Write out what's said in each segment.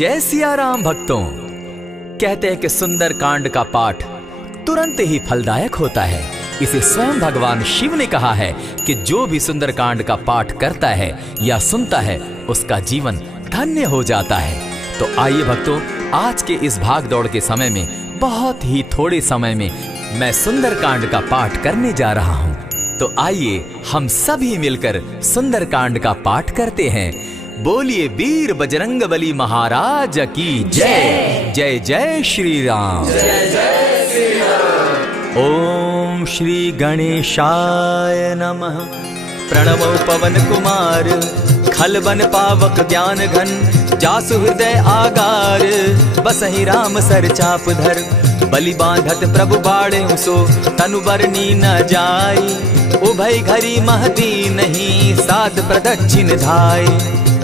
जय सिया राम भक्तों। कहते हैं कि सुंदर कांड का पाठ तुरंत ही फलदायक होता है। इसे स्वयं भगवान शिव ने कहा है कि जो भी सुंदर कांड का पाठ करता है या सुनता है उसका जीवन धन्य हो जाता है। तो आइए भक्तों, आज के इस भाग दौड़ के समय में बहुत ही थोड़े समय में मैं सुंदर कांड का पाठ करने जा रहा हूँ। तो आइए हम सभी मिलकर सुंदर कांड का पाठ करते हैं। बोलिए वीर बजरंगबली महाराज की जय। जय जय श्री राम। जय जय श्री राम। ओम श्री गणेशाय नमः। प्रणवो पवन कुमार, खलबन पावक ज्ञान घन, जासु हृदय आगार, बसहि राम सर चाप धर, बलि बांधत प्रभु बाढ़े सो, तनु बरनी न जाई, उभय घरी महती नहीं, साध प्रदक्षिण धाय।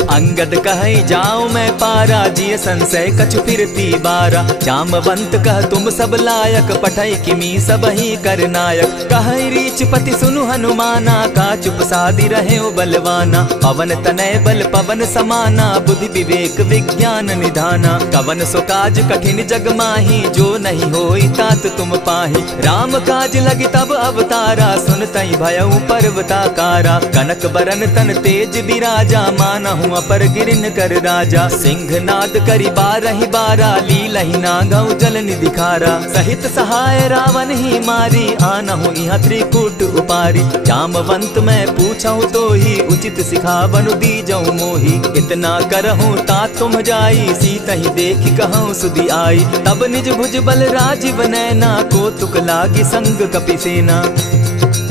अंगद कहे जाऊं मैं पारा, जिय संशय कछु फिरती बारा, जामवंत कह तुम सब लायक, पठै किमी सब ही कर नायक। कहे रीच पति सुनु हनुमाना, का चुप सादी रहे बलवाना, पवन तनय बल पवन समाना, बुद्धि विवेक विज्ञान निधाना। कवन सो काज कठिन जग माही, जो नहीं होई तात तुम पाही। राम काज लगी तब अवतारा, सुनतई भयउ पर्वताकारा। कनक बरन तन तेज बिराजा, मानहु अपर गिरिन कर राजा। सिंह नाद करी बारहि बारा, लीलहि नागौ जल निधि खारा। सहित सहाय रावण ही मारी, आनहु इहाँ त्रिकूट उपारी। जामवंत मैं पूछऊं तो ही, उचित सिखावनु दीजऊं मोही। इतना करहूं तात तुम जाई, सीतहि देखि कहूं सुधि आई। तब निज भुज बल राजीव नैना, को तुक लागी संग कपिसेना।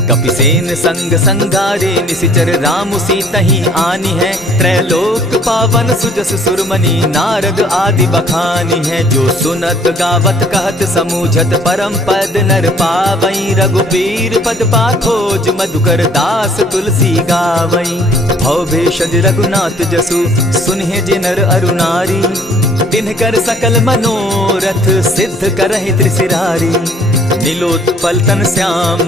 कपिसेन संग संगारे, निशिचर राम सीतहि आनी है। त्रैलोक पावन सुजस सुरमणि, नारद आदि बखानी है। जो सुनत गावत कहत समूझत, परम पद नर पावई। रघुबीर पद पाखोज, मधुकर दास तुलसी गावई। भव भेषज रघुनाथ जसु, सुनहि जे नर अरु नारी। तिनकर सकल मनोरथ, सिद्ध करहि त्रिशिरारी। नीलोत्पल तन श्याम,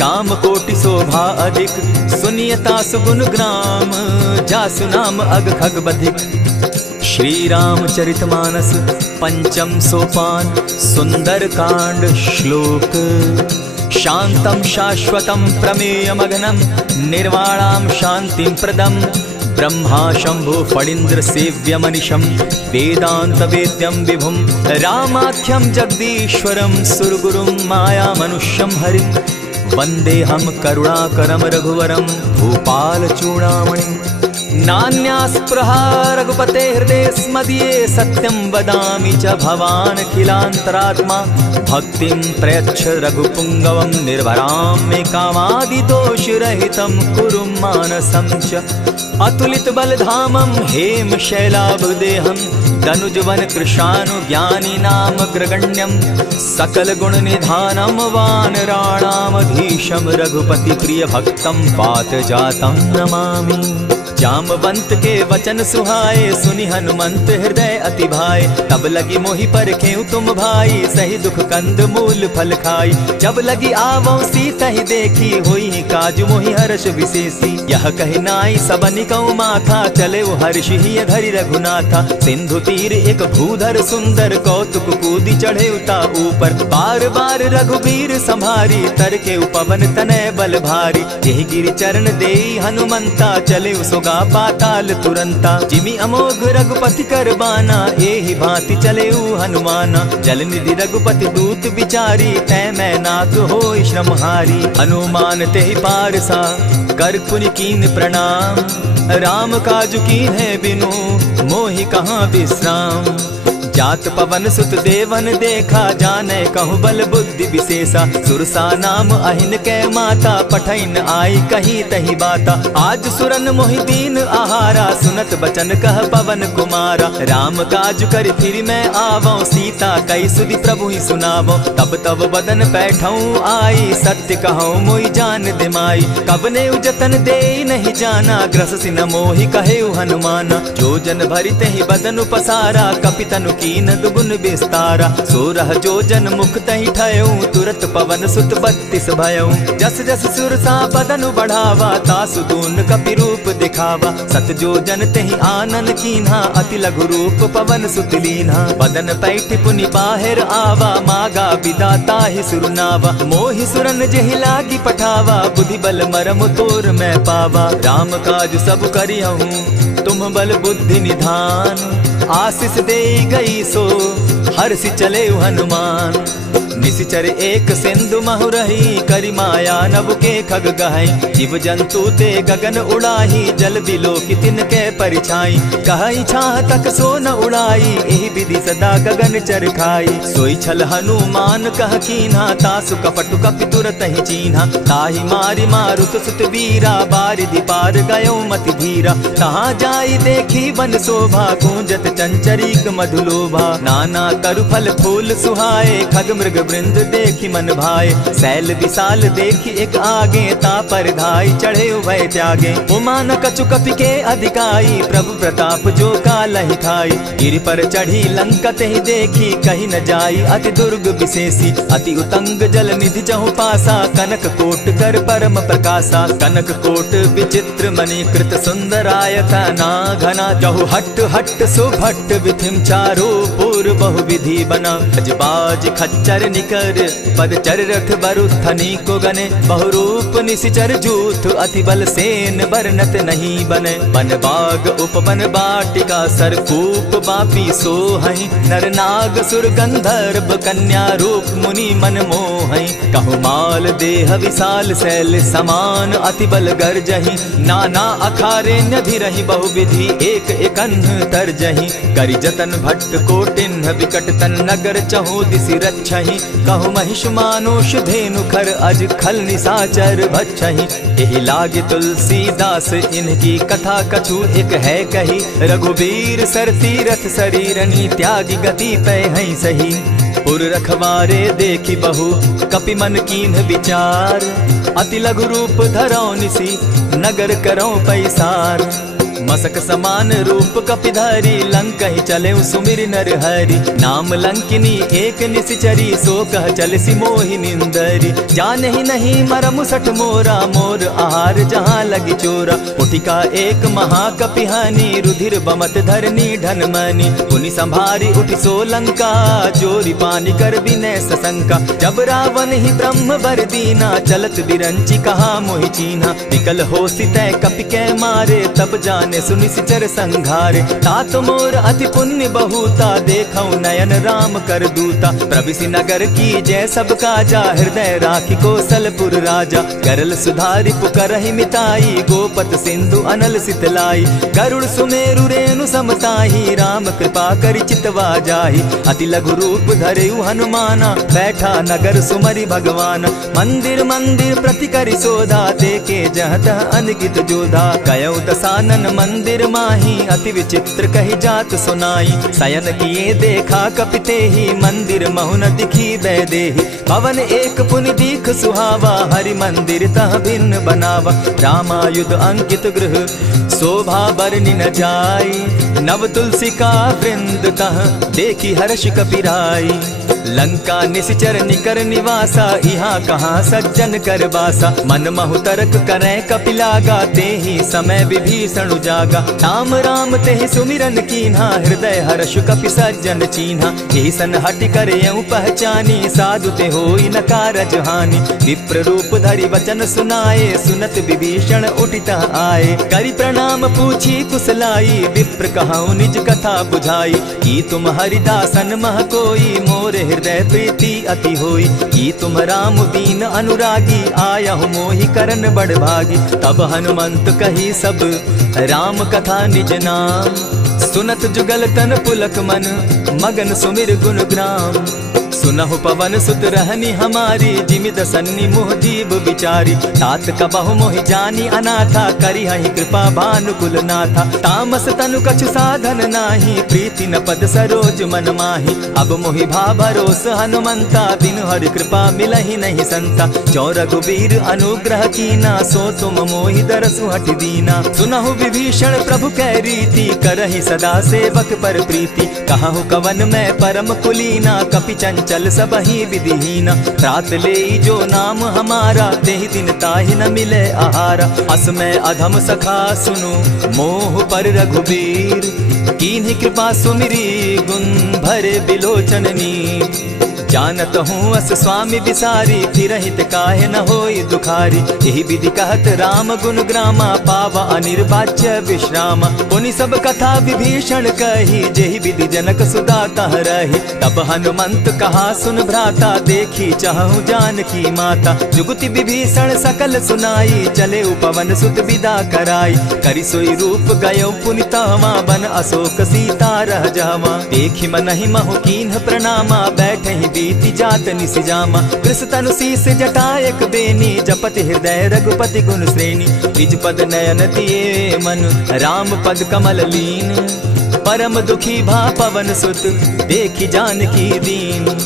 काम कोटि शोभा अधिक। सुनियता सुगुन ग्राम, जासु नाम अग खग बधिक। श्री रामचरित मानस पंचम सोपान, सुंदर कांड श्लोक। शांतम शाश्वतम प्रमेयमघनम, निर्वाणाम शांतिम प्रदम। ब्रह्मा शंभु फणीन्द्र सेव्य मनिशम, वेदांत वेद्यम विभुम। रामाख्यम जगदीश्वरम, सुरगुरुम माया मनुष्यम हरिम। वंदे हम करुणाकरम रघुवरम, भूपाल चूड़ामणिम। नान्यास्पृहा रघुपते हृदय स्मदीये, सत्यं वदामि च भवान् खिलान्तरात्मा। भक्तिं प्रयच्छ रघुपुङ्गवं, निर्भरां मे कामादिदोषरहितं, कुरु मानसं च। अतुलित बलधामं हेम शैलाभदेहं, तनुजवन कृशानु ज्ञानी नाम ग्रगण्यं। सकल गुण निधानं वानराणामधीशं, रघुपति प्रिय भक्तं पात जातं नमामि। जामवंत के वचन सुहाए, सुनि हनुमंत हृदय अति भाए। तब लगी मोहि परखेउ तुम भाई, सही दुख कंद मूल फल खाई। जब लगी आवो सीतहि देखी, होई काजु मोहि हर्ष विशेषी। यह कहि नाई सबनि कौ माथा, चले वो हर्ष ही धरि रघुनाथा। सिंधु तीर एक भूधर सुंदर, कौतुक कूदी चढ़े उता ऊपर। बार बार रघुबीर संभारी, तर के उपवन तनय बल भारी। यही गिरि चरण देई हनुमंता, चले सो पाताल तुरंता। जिमि अमोघ रघुपति कर बाना, एहि भांति चले हनुमाना। जल निधि रघुपति दूत बिचारी, तै मैं नाथ होई श्रमहारी। हनुमान तेहि पारसा, कर पुनि कीन प्रणाम। राम काज कीन है बिनु, मोहि कहाँ विश्राम। जात पवन सुत देवन देखा, जाने कहूँ बल बुद्धि विशेषा। सुरसा नाम अहिन कै माता, पठैन आई कही तही बाता। आज सुरन मोहि दीन आहारा, सुनत बचन कह पवन कुमारा। राम काज कर फिर मैं आवऊं, सीता कई सुधि प्रभु ही सुनावो। तब तब बदन बैठऊं आई, सत्य कहूँ मोहि जान दिमाई। कबने उजतन दे नहीं जाना, ग्रस सिन मोहि कहे हनुमाना। जो जन भरित ही बदन पसारा, कपितनु कीन दुगुन विस्तारा। 16 जोजन मुख तहि ठयऊ, तुरत पवन सुत 32 भयऊ। जस जस सुरसा बदन बढ़ावा, तासु दून कपि रूप दिखावा। 7 जोजन तेहि आनन कीन्हा, अति लघु रूप पवन सुत लीन्हा। बदन पैठ पुनि बाहिर आवा, मागा विदाता ही सुरनावा। मोहि सुरन जेहि लागी पठावा, बुद्धि बल मरम तोर मैं पावा। राम काज सब करियहूँ, तुम बल बुद्धि निधान। आशीष दे गई सो हर्षि चले हनुमान। निशिचर एक सिंधु महु रही, करि माया नभ के खग गहई। जीव जंतु ते गगन उड़ाही, जल बिलो की तिनके परिछाई। कहई छाह तक सो न उड़ाई, एहि विधि सदा गगन चर खाई। सोई छल हनुमान कह कीन्हा, तासु कपटु कपि तुरत ही चीन्हा। ताहि मारि मारुत सुत वीरा, बारिधि पार गयो मति धीरा। तहाँ जाई देखी वन शोभा, गूंजत चंचरीक मधुलोभा। नाना तरु फल फूल सुहाए, खग मृग वृंद देखी मन भाए। सैल विशाल देखी एक आगे, ता पर धाई चढ़े उभय त्यागे। उमान कछु कपि के अधिकाई, प्रभु प्रताप जो कालहि खाई। गिरि पर चढ़ी लंका तेहि देखी, कहीं न जाई अति दुर्ग विशेषी। अति उतंग जल निधि जहु पासा, कनक कोट कर परम प्रकाशा। कनक कोट विचित्र मणि कृत सुंदरायता ना घना। जहु हट हट सुभट विधिम चारो पूर्व बहु विधि बना। अजबाज खच्चर निकर पदचर रथ बरुथनी को गने। बहुरूप निशिचर जूथ, अति बल सेन बरनत नहीं बने। बन बाग उपवन बाटिका, सरकूप बापी सोहई। नर नाग सुर गंधर्व, कन्या रूप मुनि मन मोहई। कहु माल देह विशाल शैल समान, अति बल गर्जही। नाना अखारे न्यधिरहि बहुविधि, एक एकन्ह तरजही। करि जतन भट्ट कोटिन्ह, विकट तन नगर चहु दिसि रक्षहि। कहु महिष मानुष धेनु खर, अज खल निशाचर भक्षहि। एहि लागे तुलसीदास, इनकी कथा कछु एक है कही। रघुबीर सर तीरथ शरीरनी, त्यागी गति पै हई सही। पुर रखवारे देखी बहु, कपि मन कीन्ह विचार। अति लघु रूप धरौ निसी, नगर करौ पैसार। मसक समान रूप कपिधारी, लंकहि चले सुमिर नर हरि। नाम लंकिनी एक निशिचरी, सो कह चल सी मोहि निंदरी। जानहि नहीं मरम सठ मोरा, मोर आहार जहाँ लगी चोरा। उठिका एक महाकपिहानी, रुधिर बमत धरनी ढन मनी। पुनि संभारी उठि सो लंका, जोरी पानी कर विनय सशंका। जब रावण ही ब्रह्म बर दीना, चलत बिरंची कहा मोहि चीन्हा। निकल हो सितै कपि कै मारे, तब जाने सुनि सिचर संघारे। तात मोर अति पुण्य बहुता, देखौ नयन राम कर दूता। प्रविशि नगर की जय सब काजा, हृदय राखी कौशलपुर राजा। करल सुधारि पुकरहि मिताई, गोपत सिंधु अनल सितलाई। गरुड़ सुमेरु रेणु समताही, राम कृपा करि चितवा जाहि। अति लघु रूप धरेउ हनुमाना, बैठा नगर सुमरि भगवान। मंदिर मंदिर प्रति करि सोधा, देखे जहत अनगित जोधा। कयौ दसानन मंदिर माही, अति विचित्र कही जात सुनाई। शयन किए देखा कपिते ही, मंदिर महु न दिखी वैदेही। भवन एक पुनि दीख सुहावा, हरि मंदिर तह भिन्न बनावा। रामायुध अंकित गृह, शोभा बरनि न जाई। नव तुलसी का वृंद तह, देखी हर्ष कपिराई। लंका निशिचर निकर निवासा, यहाँ कहाँ सज्जन कर बासा। मन महु तरक करै कपिलागा, तेहि समय विभीषण जागा। राम राम तेहि सुमिरन कीन्हा, हृदय हर्ष कपि सज्जन चीन्हा। एहि सन हटि कर यूं पहचानी, साधु ते होई न कारज हानि। विप्र रूप धरि वचन सुनाए, सुनत विभीषण उठित आए। करि प्रणाम पूछी कुशलाई, विप्र कहौ निज कथा बुझाई। की तुम हरिदासन मह कोई, मोर हृदय प्रीति अति होई। की तुम राम दीन अनुरागी, आयहु मोहि करन बड़ भागी। तब हनुमंत कही सब राम कथा निज नाम। सुनत जुगल तन पुलक मन, मगन सुमिर गुण ग्राम। सुनहु पवन सुत रहनी हमारी, जिमित सन्नी मुह जीव विचारी। तात कबहु मोहि जानी अनाथा, करी हहि कृपा भानुकुल नाथा। तामस तनु कछु साधन नाही, प्रीति न पद सरोज मन माही। अब मोहि भा भरोस हनुमंता, बिनु हरि कृपा मिलहि नहीं संता। जो रघुबीर अनुग्रह कीना, सो तुम मोहि दरसु हठ दीना। सुनहु विभीषण प्रभु कै रीति, करहि सदा सेवक पर प्रीति। कहु कवन मैं परम कुलीना, कपि चंचल सबहि विधिहीना। त्रात लेई जो नाम हमारा, तेहि दिन ताहि न मिले आहारा। अस मैं अधम सखा सुनु, मोह पर रघुबीर। कीन्ही कृपा सुमिरी, गुण भरे बिलोचन नीर। जानत हूँ अस स्वामी विसारी, फिरहित काहे न होई दुखारी। यही विधि कहत राम गुण ग्रामा, पावा अनिर्वाच्य विश्राम। पुनि सब कथा विभीषण कही, जेहि विधि जनक सुदा कह रही। तब हनुमंत कहा सुन भ्राता, देखी चाहूँ जानकी माता। जुगति विभीषण सकल सुनाई, चले उपवन सुत विदा कराई। करि सोई रूप गयो पुनि तहवा, बन अशोक सीता रह जावा। देखी मनहि महु कीन्ह प्रणामा, बैठे बीति जात निसिजामा। कृष तनु शीस जटायक बेनी, जपति हृदय रघुपति गुण श्रेणी। निज पद नयन दिए मन, राम पद कमल लीन। परम दुखी भा पवन सुत, देखी जानकी दीन।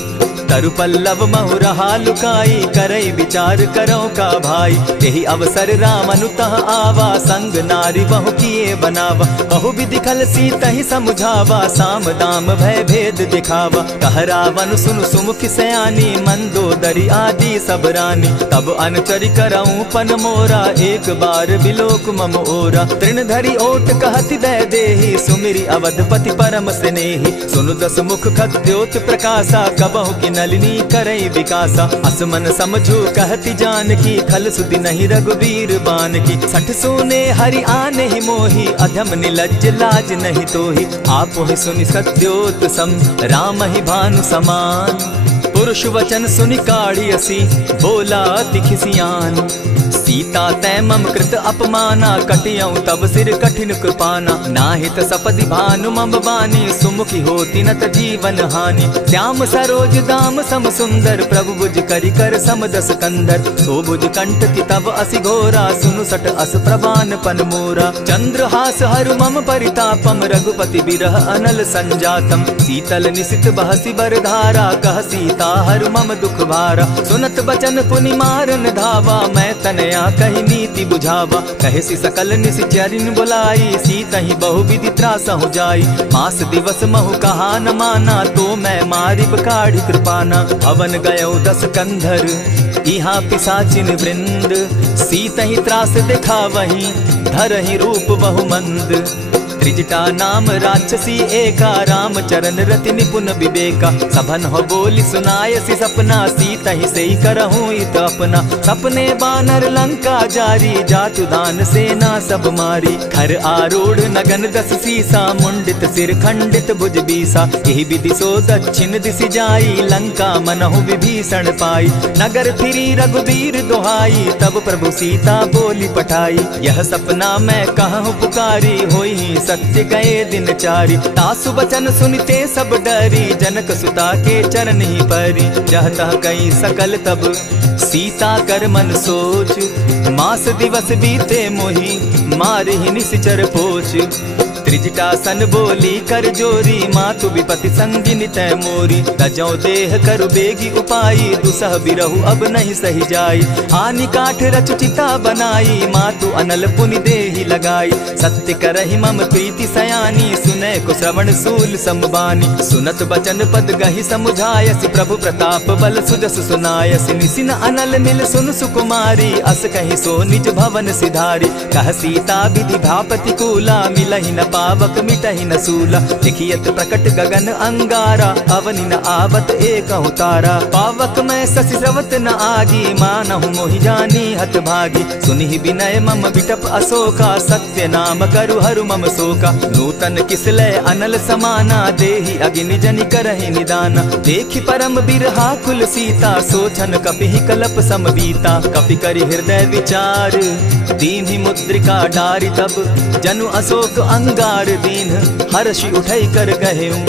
तरु पल्लव महु रहा लुकाई, करई विचार करो का भाई। यही अवसर राम अनुतः आवा, संग नारी बहु किए बनावा। बहु विधि खल सीतहि समुझावा, साम दाम भय भेद दिखावा। कह रावण सुनु सुमुख सयानी, मंदोदरी आदि सब रानी। तब अनुचरि करऊं पन मोरा, एक बार बिलोक मम ओरा। तृण धरि ओट कहति दय देहि, सुमिरि अवधपति परम स्नेही। सुनु दस मुख खद्योत प्रकाशा, कबहु की नलिनी करई विकासा। असमन समझू कहती जानकी, खल सुधि नहीं रघुबीर बान की। सठ सोने हरि आने ही मोही, अधम निलज्ज लाज नहीं तोही। आपो ही सुनि सत्योत सम, राम ही भानु समान। पुरुष वचन सुनि काढ़ी असी, बोला अति खिसियान। सीता तै मम कृत अपमाना, कटियऊ तब सिर कठिन कृपाना। नाहित सपदि भानु मम बानी, सुमुखी होती नत जीवन हानि। श्याम सरोज दाम सम सुंदर, प्रभु बुझ करि कर सम दस कंदर। सो बुझ कंठ की तब असि घोरा, सुनु सट अस प्रवान पन मोरा। चंद्रहास हरु मम परितापम, रघुपति बिरह अनल संजातम। शीतल निशित बहसी बरधारा, कह सीता हरु मम दुख भारा। सुनत बचन पुनि मारन धावा, मैं तनया कही नीति बुझावा। कहे सकल निश्चरिन बुलाई, सीतहि बहु विधि त्रास हो जाई। मास दिवस महु कहा न माना, तो मैं मारिब काढ़ी कृपाना। भवन गयो दस कंधर, इहाँ पिशाचिन वृंद। सीतहि त्रास दिखावहि, धरहि रूप बहु मंद। त्रिजटा नाम राक्षसी एका, राम चरण रति निपुण विवेका। सभन हो बोली सुनायसी सपना, सीतहि सेई करहूँ इत अपना। सपने बानर लंका जारी, जातु दान सेना सब मारी। खर आरूढ़ नगन दस सीसा, मुंडित सिर खंडित भुज बीसा। यही विधि सो दक्षिण दिशि जाई, लंका मनहु विभीषण पाई। नगर फिरी रघुबीर दोहाई, तब प्रभु सीता बोली पठाई। यह सपना मैं कहूँ पुकारी, होई सत्य गए दिन चारी। तासु बचन सुनते सब डरी, जनक सुता के चरण ही परी। जहतः कई सकल तब सीता कर मन सोच, मास दिवस बीते मोही, मारे ही निश्चर पोच। त्रिजटा सन बोली कर जोरी, मातु विपति संगिनी तै मोरी। तजौ देह करु बेगी उपाई, दुसह बिरहु अब नहीं सही जाई। आनी काठ रच चिता बनाई, मातु अनल पुनि देहि लगाई। सत्य करहि मम प्रीति सयानी, सुनै को श्रवण सूल समबानी। सुनत बचन पद गहि समुझायसि, प्रभु प्रताप बल सुजस सुनायसि। निसिन अनल मिल सुन सुकुमारी, अस कहि सो निज भवन सिधारी। कह सीता विधि भा प्रतिकूला, मिलहि न पावक मिटहि न सूला। लिखियत प्रकट गगन अंगारा, अवनि न आवत एक तारा। पावक मैं शशि स्रवत न आगी, मानहु मोहि जानी हत भागी। सुनिहि विनय मम बिटप अशोका, सत्य नाम करु हरु मम शोका। नूतन किसलय अनल समाना, देहि अगिनि जनि करहि निदाना। देखि परम बिरहा कुल सीता, सोचन कपिहि कलप सम बीता। कपि करि हृदय विचार, दीन्हि मुद्रिका डारि। तब जनु अशोक अंगार दीन, हर्षि उठै कर गहेऊ।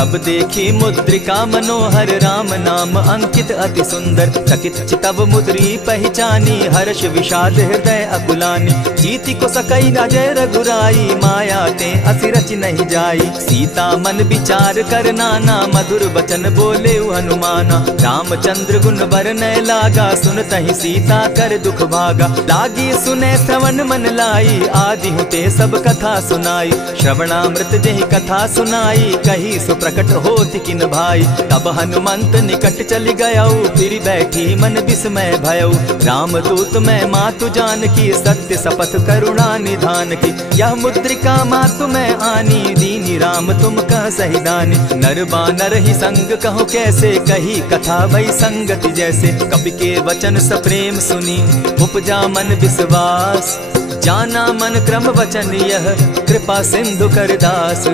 तब देखी मुद्रिका मनोहर राम नाम अंकित अति सुंदर। चकित चितव मुद्री पहचानी हर्ष विषाद हृदय अकुलानी। जीति को सकई न जय रघुराई माया ते असि रचि नहीं जाई। सीता मन विचार कर नाना मधुर बचन बोले हनुमाना। रामचंद्र गुण बरनय लागा सुनतहि सीता कर दुख भागा। लागी सुने श्रवण मन लाई आदि हुते सब कथा सुनाई। श्रवणामृत जेहि कथा सुनाई कही सो प्रकट होति किन भाई। तब हनुमंत निकट चली गयऊ फिर बैठी मन विस्मय भयऊ। रामदूत मैं मातु जान की सत्य शपथ करुणा निधान की। यह मुद्रिका मातु मैं आनी दीनी राम तुम कह सही दानी। नर बानर ही संग कहो कैसे कही कथा भई संगति जैसे। कवि के वचन सप्रेम सुनी उपजा मन विश्वास। जाना मन क्रम वचन यह कृपा सिंधु कर दास।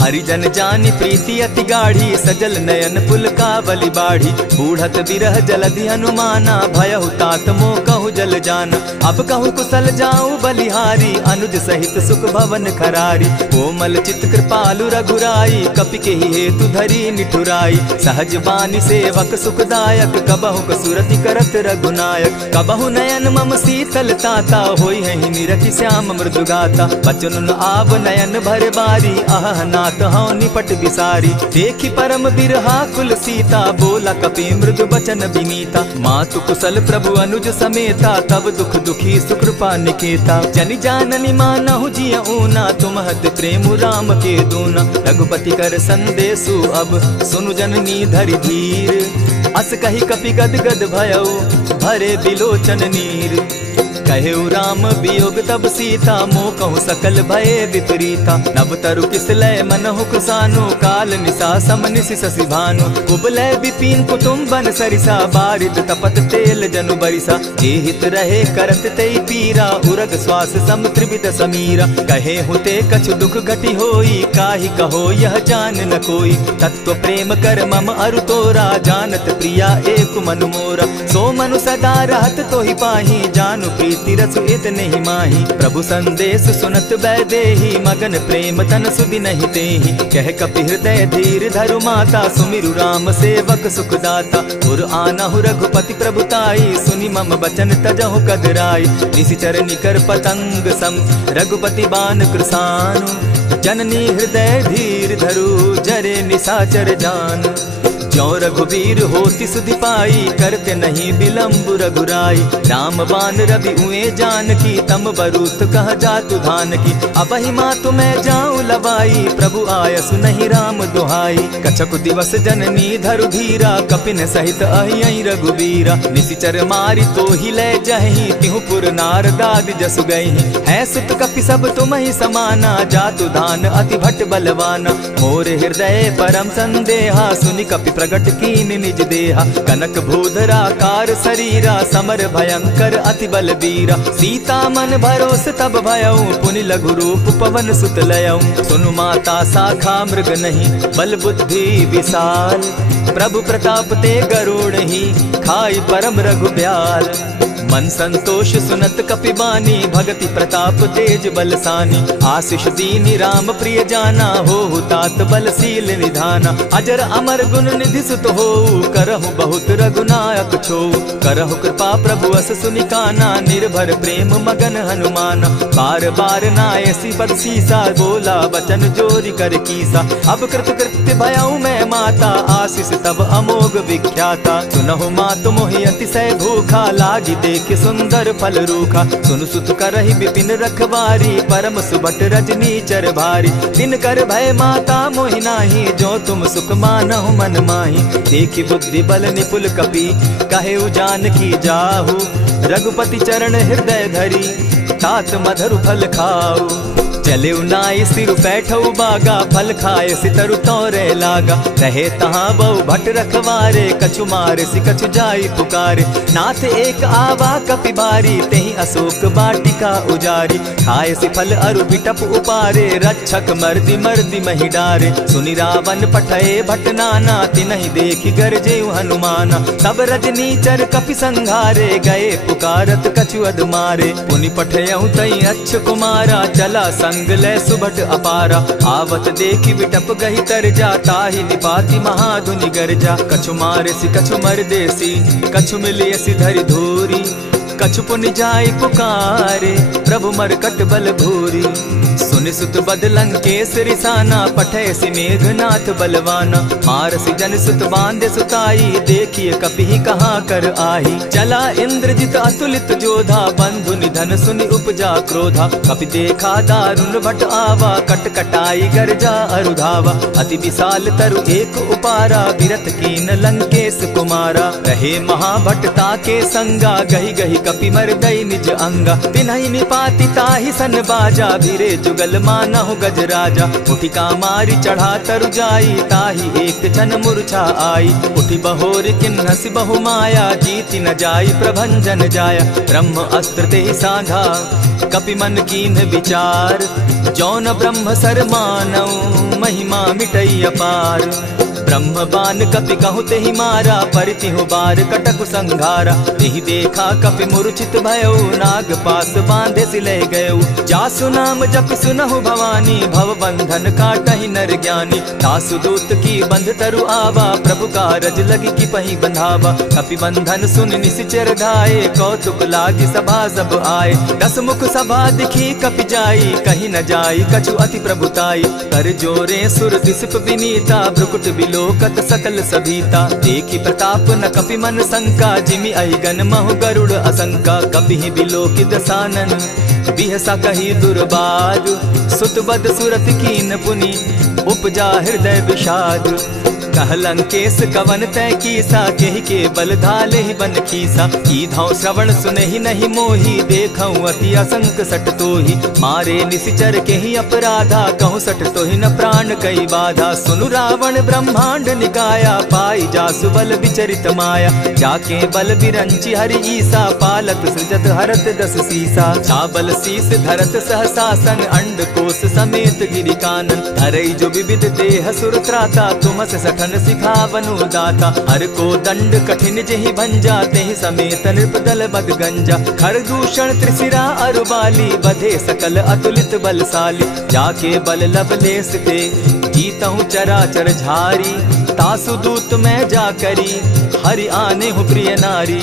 हरिजन जानी प्रीति अति गाढ़ी सजल नयन पुलकावली बाढ़ी। बूढ़त विरह जलधि हनुमाना भयहु तात मोह कहु जल जाना। अब कहु कुशल जाऊं बलिहारी अनुज सहित सुख भवन खरारी। कोमल चित कृपालु रघुराई कपि के ही हेतु धरी निठुराई। सहज बानी सेवक सुखदायक कबहु कसुरति करत रघुनायक। कबहु नयन मम शीतल ताता होई है निरखि श्याम मृदु गाता। बचन आब नयन भर बारी आह नाथ हौ निपट बिसारी। देखी परम बिरहा कुल सीता बोला कपि मृदु बचन विनीता। मातु कुशल प्रभु अनुज समेता तब दुख दुखी सुकृपा निकेता। जनि जाननी मानहु जिय ऊना तुम्हत प्रेम राम के दूना। रघुपति कर संदेशु अब सुनु जननी धरि धीर। अस कही कपि गद गद भयऊ भरे बिलोचन नीर। कहेउ राम वियोग तब सीता मोह कहु सकल भये विपरीता। नव तरु किसलय मनहु कुसानु काल निशा समनिशि शशि भानु। कुबलय विपिन कुटुम्बन सरिसा बारिद तपत तेल जनु बरिसा। जे हित रहे करत तेई पीरा उरग श्वास सम त्रिविध समीरा। कहे हुते कछु दुख घटी होई काहि कहो यह जान न कोई। तत्व प्रेम कर मम अरु तोरा जानत प्रिया एक मनु मोरा। सो मनु सदा रहत तोहि पाही जानु प्रीति रसु इतने ही माही। प्रभु संदेश सुनत बैदेही मगन प्रेम तन सुधि नहीं तेहि। कह कपि हृदय धीर धरु माता सुमिरु राम सेवक सुखदाता। उर आनहु रघुपति प्रभुताई सुनि मम बचन तजहु कदराई। निशिचर निकर पतंग सम रघुपति बान कृसानु। जननी हृदय धीर धरु जरे निशाचर जान। ज्यों रघुवीर होति सुधि पाई करते नहीं विलम्ब रघुराई। राम बान रवि उए जान की तम बरूथ कह जातु धान की। अबहि मातु मैं जाऊं लवाई प्रभु आयसु नहीं राम दुहाई। कछक दिवस जननी धरु धीरा कपिन सहित अहियहि रघुवीरा। निशिचर मारि तो ही ले जहि तिहु पुर नार दाद जसु गई। है सुत कपि सब तुम ही समाना जातु धान अति भट बलवाना। मोर हृदय परम संदेहा सुनि कपि प्रगट कीन निज देहा। कनक भूधरा कार शरीरा समर भयंकर अति बलबीरा। सीता मन भरोस तब भयऊ पुनि लघु रूप पवन सुत लयऊ। सुनु माता शाखा मृग नहीं बल बुद्धि विशाल। प्रभु प्रताप ते गरुड़ ही खाई परम रघुब्याल। मन संतोष सुनत कपि बानी भगति प्रताप तेज बलसानी। आशीष दीनी राम प्रिय जाना हो तात बलशील निधाना। अजर अमर गुण निधि सुत हो करहु बहुत रघुनायक छो। करहु कृपा प्रभु अस सुनिकाना निर्भर प्रेम मगन हनुमाना। बार बार नायसी पद सीसा बोला वचन जोरी कर कीसा। अब कृत कृत्य भयऊ मैं माता आशीष तब अमोघ विख्याता। सुनहु मातु मोहि अतिशय भूखा लागी देख सुंदर फल रूखा। सुनु सुत करहि विपिन रखवारी परम सुबट रजनी चर भारी। दिन कर भय माता मोहि नाही जो तुम सुख मानहु मन माही। देखि बुद्धि बल निपुल कपि कहे जान की जाहु। रघुपति चरण हृदय धरी तात मधुर फल खाऊ। चले नाई सिर बैठऊ बागा फल खाए सितरु तोरे लागा। रहे तहाँ बहु भट रखवारे कछु मारे सि कछु जाई पुकारे। नाथ एक आवा कपि बारी तेहि अशोक बाटिका उजारी। खाए सि फल अरु बिटप उपारे रक्षक मर्दि मर्दि महि डारे। सुनि रावण पठये भट नाना तिनहि देखि गरजे हनुमाना। सब रजनीचर कपि संघारे गए पुकारत कछु अध मारे। पुनि पठयऊ तई अच्छ कुमारा चला संग संग लय सुभट अपारा। आवत देखी विटप गही तर जाता ही निपाति महाधुनि गर्जा। कछु मारसी कछु मर देसी कछु मिलियसी धरि धूरी। कछु पुनि जाई पुकारे प्रभु मरकट बल भूरी। सुनि सुत बद लंकेश रिसाना पठैसी मेघनाथ बलवाना। मारसी जन सुत बांधे सुताई देखिए कपि कहाँ कर आही। चला इंद्रजित अतुलित जोधा बंधु निधन सुनि उपजा क्रोधा। कपि देखा दारुण भट आवा कट कटाई गर्जा अरुधावा। अति विशाल तरु एक उपारा विरत कीन लंकेश कुमारा। रहे महाभटता के संगा गही गही कपि मर्दई निज अंगा। तिन्हि निपाति ताहि सन बाजा भीरे जुगल मानहु गजराजा। उठिका मारी चढ़ा तरु जाई ताहि एक जन मूर्छा आई। उठि बहोर किन्हसि बहु माया जीति न जाई प्रभंजन जाया। ब्रह्म अस्त्र तेहि साधा कपि मन कीन विचार। जौन ब्रह्म सर मानऊ महिमा मिटई अपार। ब्रह्म बान कपि कहु तेहि मारा परितिहु बार कटक संघारा। तेहि देखा कपि मूर्छित भयउ नाग पास बांधे सिले गयउ। जासु नाम जपि सुनहु भवानी भव बंधन काटहि नर ज्ञानी। तासु दूत की बंध तरु आवा प्रभु कारज लगी की पही बंधावा। कपि बंधन सुन निसिचर धाये कौतुक लागी सभा सब आए। 10 मुख सभा दिखी कपि जाई कहीं न जाई कछु अति प्रभुताई। कर जोरे सुर दिसप विनीता भ्रुकुट बिलोकत सकल सभीता। देखी प्रताप न कपि मन शंका जिमि अहिगन महु गरुड़ असंका। कपि बिलोकि दसानन बिहसा कही दुर्बाद। सुत बद सुरत कीन पुनि उपजा हृदय विषाद। कह लंकेश कवन तय कीसा केहि के बल धाले ही बन खीसा। की धौ श्रवण सुने ही नहीं मोही देखऊं अति असंक सट तोही। मारे निसिचर के ही अपराधा कहूँ सट तो ही न प्राण कई बाधा। सुनु रावण ब्रह्मांड निकाया पाई जासु बल विचरित माया। जाके बल बिरंची हरि ईसा पालत सृजत हरत 10 सीसा। चाबल शीस धरत सहसासन अंड कोश समेत गिरि कानन। धरई जो विविध देह सुर त्राता तुमस सठन सिखावनु दाता। हर को दंड कठिन जेहि भंजा तेहि समेत नृपदल बद गंजा। खर दूषण त्रिशिरा अरुबाली बधे सकल अतुलित बलशाली। जाके बल लवलेस ते जीतहु चराचर झारी। तासु दूत मैं जा करी हरि आने हूँ प्रिय नारी।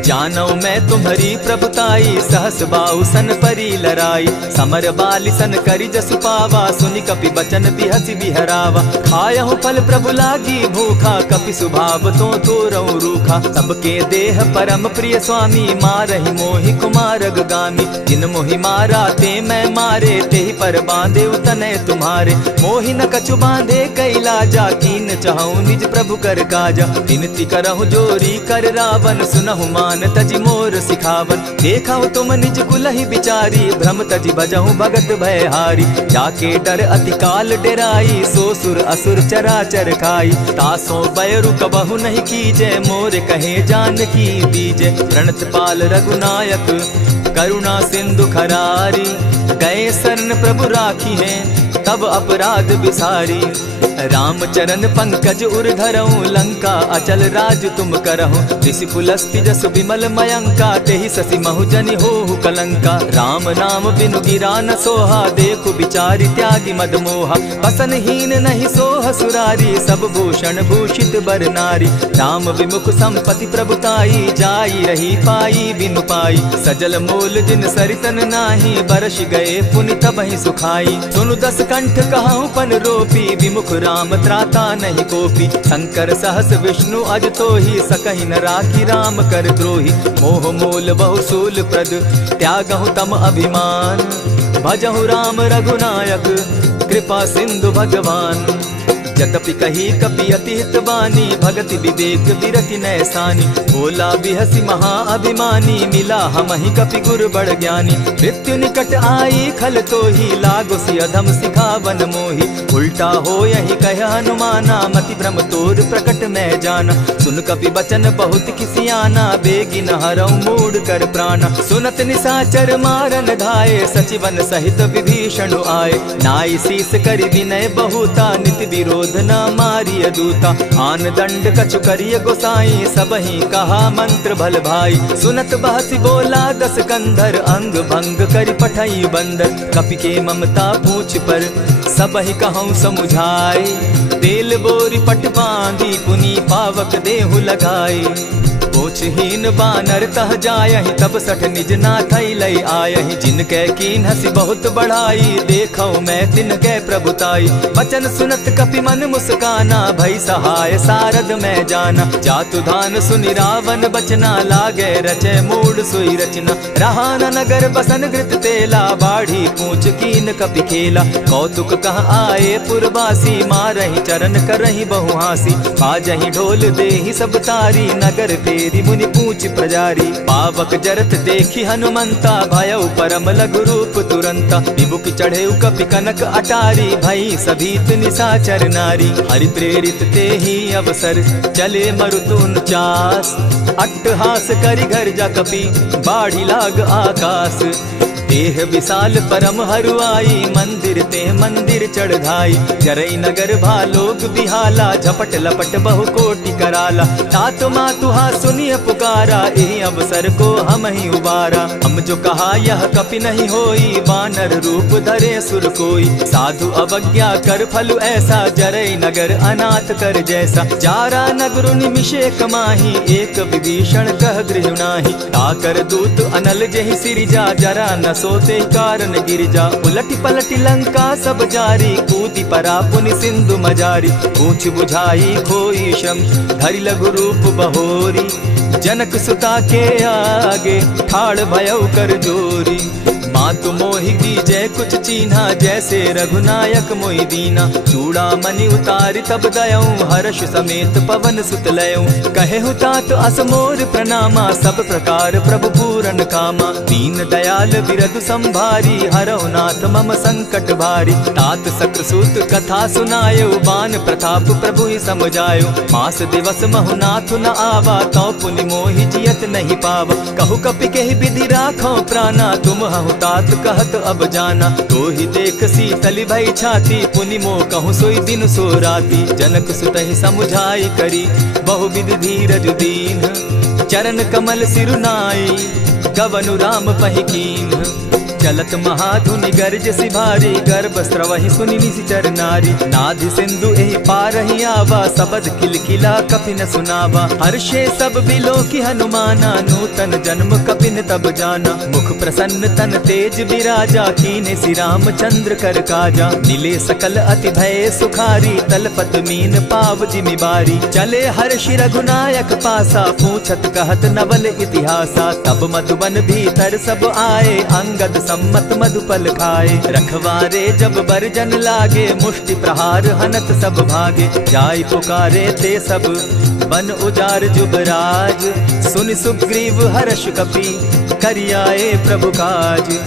जानौ मैं तुम्हारी प्रभुताई सहस बाहु सन परी लराई। समर बाली सन करी जसु पावा सुनि कपि बचन बिहसि बिहरावा। खायहु फल प्रभु लागी भूखा कपि सुभाव तो तोरऊ रूखा। सबके देह परम प्रिय स्वामी मारहि मोहि कुमारग गामी। जिन मोहि मारा ते मैं मारे तेहि पर बांधे उतने तुम्हारे। मोहि न कछु बांधे कैलाजा कीन चाहूं निज प्रभु कर काजा। विनती करहु जोरी कर रावण सुनहु मान तजि मोर सिखावन। देखा तुम निज कुलहि बिचारी भ्रम तजि भजहु भगत भयहारी। जाके डर अति काल डेराई सो सुर असुर चराचर खाई। तासो बैरु कबहु नहीं कीजे मोर कहे जानकी बीजे। प्रणत पाल रघुनायक करुणा सिंधु खरारी। गए शरण प्रभु राखी है तब अपराध बिसारी। रामचरण पंकज उर धरऊं लंका अचल राज तुम करहु। ऋषि पुलस्ति जस विमल मयंका तेहि ससि महु जनि होहु कलंका। राम नाम बिनु गिरा न सोहा देखु बिचारी त्यागी मद मोहा। बसन हीन नहीं सोह सुरारी सब भूषण भूषित बर नारी। राम विमुख संपति प्रभुताई जाई रही पाई बिनु पाई। सजल मोल जिन सरितन नाही बरस गए पुनि तबहि सुखाई। सुनु 10 कंठ कहाऊं पन रोपी विमुख राम त्राता नहीं कोपी। शंकर सहस विष्णु अज तो ही सकहि न राखी राम कर द्रोही। मोह मोल बहुसूल प्रद त्यागहु तम अभिमान। भजहु राम रघुनायक कृपा सिंधु भगवान। यद्यपि कही कपि अति हितवानी भगति विवेक विरति नैसानी। बोला बिहसी महा अभिमानी मिला हमहि कपि गुर बड़ ज्ञानी। मृत्यु निकट आई खल तो ही लागो सि अधम सिखावन मोही। उल्टा हो यही कह हनुमाना मति भ्रम तोर प्रकट मैं जाना। सुन कपि बचन बहुत किसियाना बेगी न हरऊ मूड कर प्राणा। सुनत निसाचर मारन धाये सचिवन सहित विभीषण आए। नाई शीस करि विनय बहुता नित विरोध क्रोध न मारिय दूता। आन दंड कछु करिय गोसाई, सबहि कहा मंत्र भल भाई। सुनत बहसी बोला दस कंधर, अंग भंग करि पठई बंदर। कपि के ममता पूछ पर, सबहि कहूँ समुझाए। तेल बोरी पट बांधी, पुनि पावक देहु लगाए। पोछहीन बानर तह जायहि, तब सठ निज नाथई लई आयहि। जिनके कीन हसी बहुत बढ़ाई, देखौ मैं तिनके प्रभुताई। वचन सुनत कपि मन मुस्काना, भई सहाय सारद मैं जाना। जातु धान सुनि रावण बचना, लागे रचे मूड सोई रचना। रहा न नगर बसन घृत तेला, बाढ़ी पूछ कीन कपि खेला। कौतुक कह आए पुरवासी, मारहि चरण करहि बहु हासी। बाजहि ढोल देहि सब तारी, नगर तेरी मुनि पूछ प्रजारी। पावक जरत देखी हनुमंता, भयउ परम लघु रूप तुरंता। विमुख चढ़े कपि कनक अटारी, भई सभीत निशाचर नारी। हरि प्रेरित ते ही अवसर, चले मरुतु 49। अट्टहास करि घर जा कपि, बाढ़ी लाग आकाश। देह विशाल परम हरुआई, मंदिर ते मंदिर चढ़ाई। जरई नगर भालोग बिहाला, झपट लपट बहु कोटि कराला। तात मातुहा सुनिय पुकारा, एहि अवसर को हम ही उबारा। हम जो कहा यह कपि नहीं होई, वानर रूप धरे सुर कोई। साधु अवज्ञा कर फल ऐसा, जरई नगर अनाथ कर जैसा। जारा नगर निमिषे कमाही, एक विभीषण कह गृह नाही। ताकर दूत अनल जहि सिरिजा, जरा न सोते कारण गिरिजा। उलटी पलटी लंका सब जारी, कूदी परा पुनि सिंधु मजारी। पूछ बुझाई खोई श्रम, धरि लघु रूप बहोरी। जनक सुता के आगे, ठाड़ भयउ कर जोरी। मातु मोहि दीजै कुछ चीन्हा, जैसे रघुनायक मोहि दीना। चूड़ामणि उतारि तब दयऊं, हर्ष समेत पवन सुत लयऊं। कहेहु तात असमोर प्रणामा, सब प्रकार प्रभु पूरन कामा। दीन दयाल बिरधु संभारी, हरौ नाथ मम संकट भारी। तात सक्रसूत कथा सुनायो, बान प्रताप प्रभु ही समझायो। मास दिवस महु नाथ न आवा, तौ पुनि मोहि जियत नहीं पावा। कहु कपि केहि विधि राखो प्राणा, तुम हहु तात कहत अब जाना। तो ही देख शीतल भई छाती, पुनि मो कहूँ सोई दिन सो राती। जनक सुतहि समुझाई करी, बहु विधि धीरज दीन। चरण कमल सिरुनाई, गवनु राम पहि कीन। चलत महाधुनि गर्ज सिभारी, गर्भ स्रवहि सुनि निशिचर नारी। नाधि सिंधु एहि पारहि आवा, सबद किलकिला कपि न सुनावा। हर्षे सब बिलोकि हनुमाना, नूतन जन्म कपि न तब जाना। मुख प्रसन्न तन तेज विराजा, कीने श्री रामचंद्र कर काजा। मिले सकल अति भय सुखारी, तलपत मीन पाव जिमि बारी। चले हर्षि रघुनायक पासा, पूछत कहत नवल इतिहासा। तब मधुबन भीतर सब आए, अंगद सम्मत मधुपल खाए। रखवारे जब बरजन लागे, मुष्टि प्रहार हनत सब भागे। जाय पुकारे ते सब, बन उजार जुबराज। सुनि सुग्रीव हर्ष कपि, करियाए प्रभु काज।